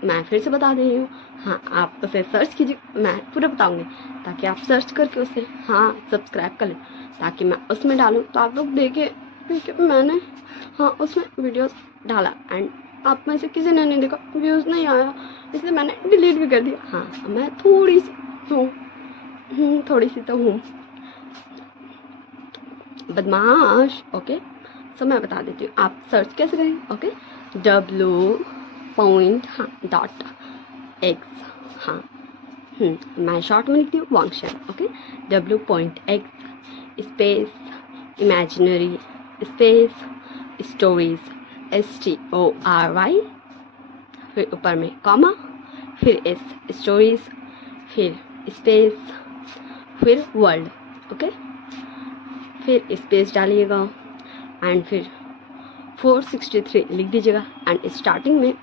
मैं फिर से बता रही हूँ। हाँ आप उसे सर्च कीजिए, मैं पूरा बताऊँगी ताकि आप सर्च करके उसे हाँ सब्सक्राइब कर लें, ताकि मैं उसमें डालूँ तो आप लोग देखें, क्योंकि मैंने हाँ उसमें वीडियोस डाला एंड आप में से किसी ने नहीं देखा, व्यूज़ नहीं आया, इसलिए मैंने डिलीट भी कर दिया। हाँ मैं थोड़ी सी हूँ, थोड़ी सी तो हूँ बदमाश। ओके सो मैं बता देती हूँ आप सर्च कैसे करें। ओके w.डॉट.x, हाँ मैं शॉर्ट में लिखती हूँ Wangxian. Okay w.x space imaginary space stories STORY, फिर ऊपर में कॉमा, फिर स्टोरीज, फिर स्पेस, फिर वर्ल्ड। ओके फिर स्पेस डालिएगा एंड फिर 463 लिख दीजिएगा एंड स्टार्टिंग में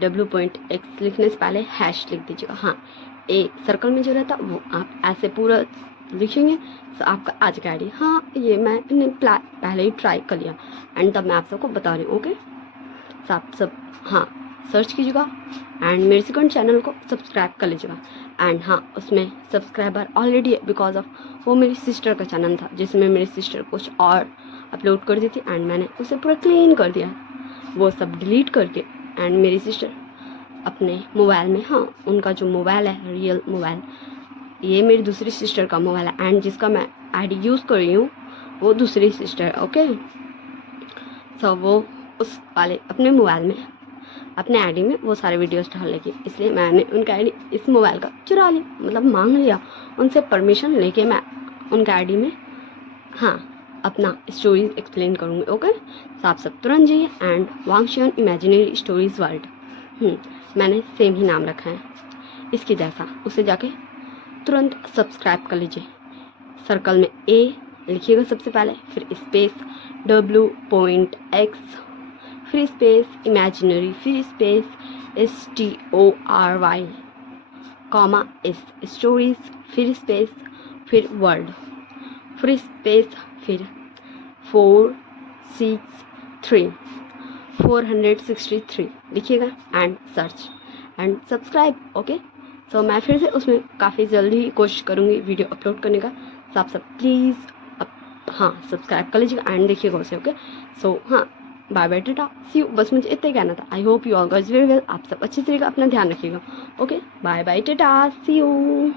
w.x लिखने से पहले हैश लिख दीजिएगा। हाँ एक सर्कल में जो रहता वो आप ऐसे पूरा लिखेंगे तो आपका आज का आईडी। हाँ ये मैंने पहले ही ट्राई कर लिया एंड तब मैं आप सबको बता रही हूँ। ओके तो आप सब हाँ सर्च कीजिएगा एंड मेरे सेकंड चैनल को सब्सक्राइब कर लीजिएगा। एंड हाँ उसमें सब्सक्राइबर ऑलरेडी है बिकॉज ऑफ वो मेरी सिस्टर का चैनल था जिसमें मेरी सिस्टर कुछ और अपलोड कर दी थी एंड मैंने उसे पूरा क्लीन कर दिया, वो सब डिलीट करके। एंड मेरी सिस्टर अपने मोबाइल में, हाँ उनका जो मोबाइल है रियल मोबाइल, ये मेरी दूसरी सिस्टर का मोबाइल है एंड जिसका मैं आईडी यूज़ कर रही हूँ वो दूसरी सिस्टर है। ओके सो वो उस वाले अपने मोबाइल में अपने आईडी में वो सारे वीडियोस डाल लेगी, इसलिए मैंने उनका आईडी इस मोबाइल का चुरा लिया, मतलब मांग लिया उनसे परमिशन लेके मैं उनका आईडी में हाँ अपना स्टोरीज एक्सप्लेन करूँगी। ओके तो आप सब तुरंत जाइए एंड वांगशन इमेजिनरी स्टोरीज वर्ल्ड, मैंने सेम ही नाम रखा है इसके जैसा, उसे जाके तुरंत सब्सक्राइब कर लीजिए। सर्कल में A लिखिएगा सबसे पहले, फिर स्पेस w.x, फिर स्पेस इमेजिनरी, फिर स्पेस STORY, कॉमा स्टोरीज, फिर स्पेस, फिर वर्ल्ड, फिर स्पेस, फिर 463 लिखिएगा and search and subscribe. Okay so मैं फिर से उसमें काफ़ी जल्दी ही कोशिश करूँगी वीडियो अपलोड करने का। सो आप सब प्लीज़ हाँ सब्सक्राइब कर लीजिएगा एंड देखिएगा उसे। ओके सो हाँ बाय बाय टाटा सी यू, बस मुझे इतना ही कहना था। I hope you all guys very well. आप सब अच्छे से अपना ध्यान रखिएगा। ओके बाय बाय टाटा सी यू।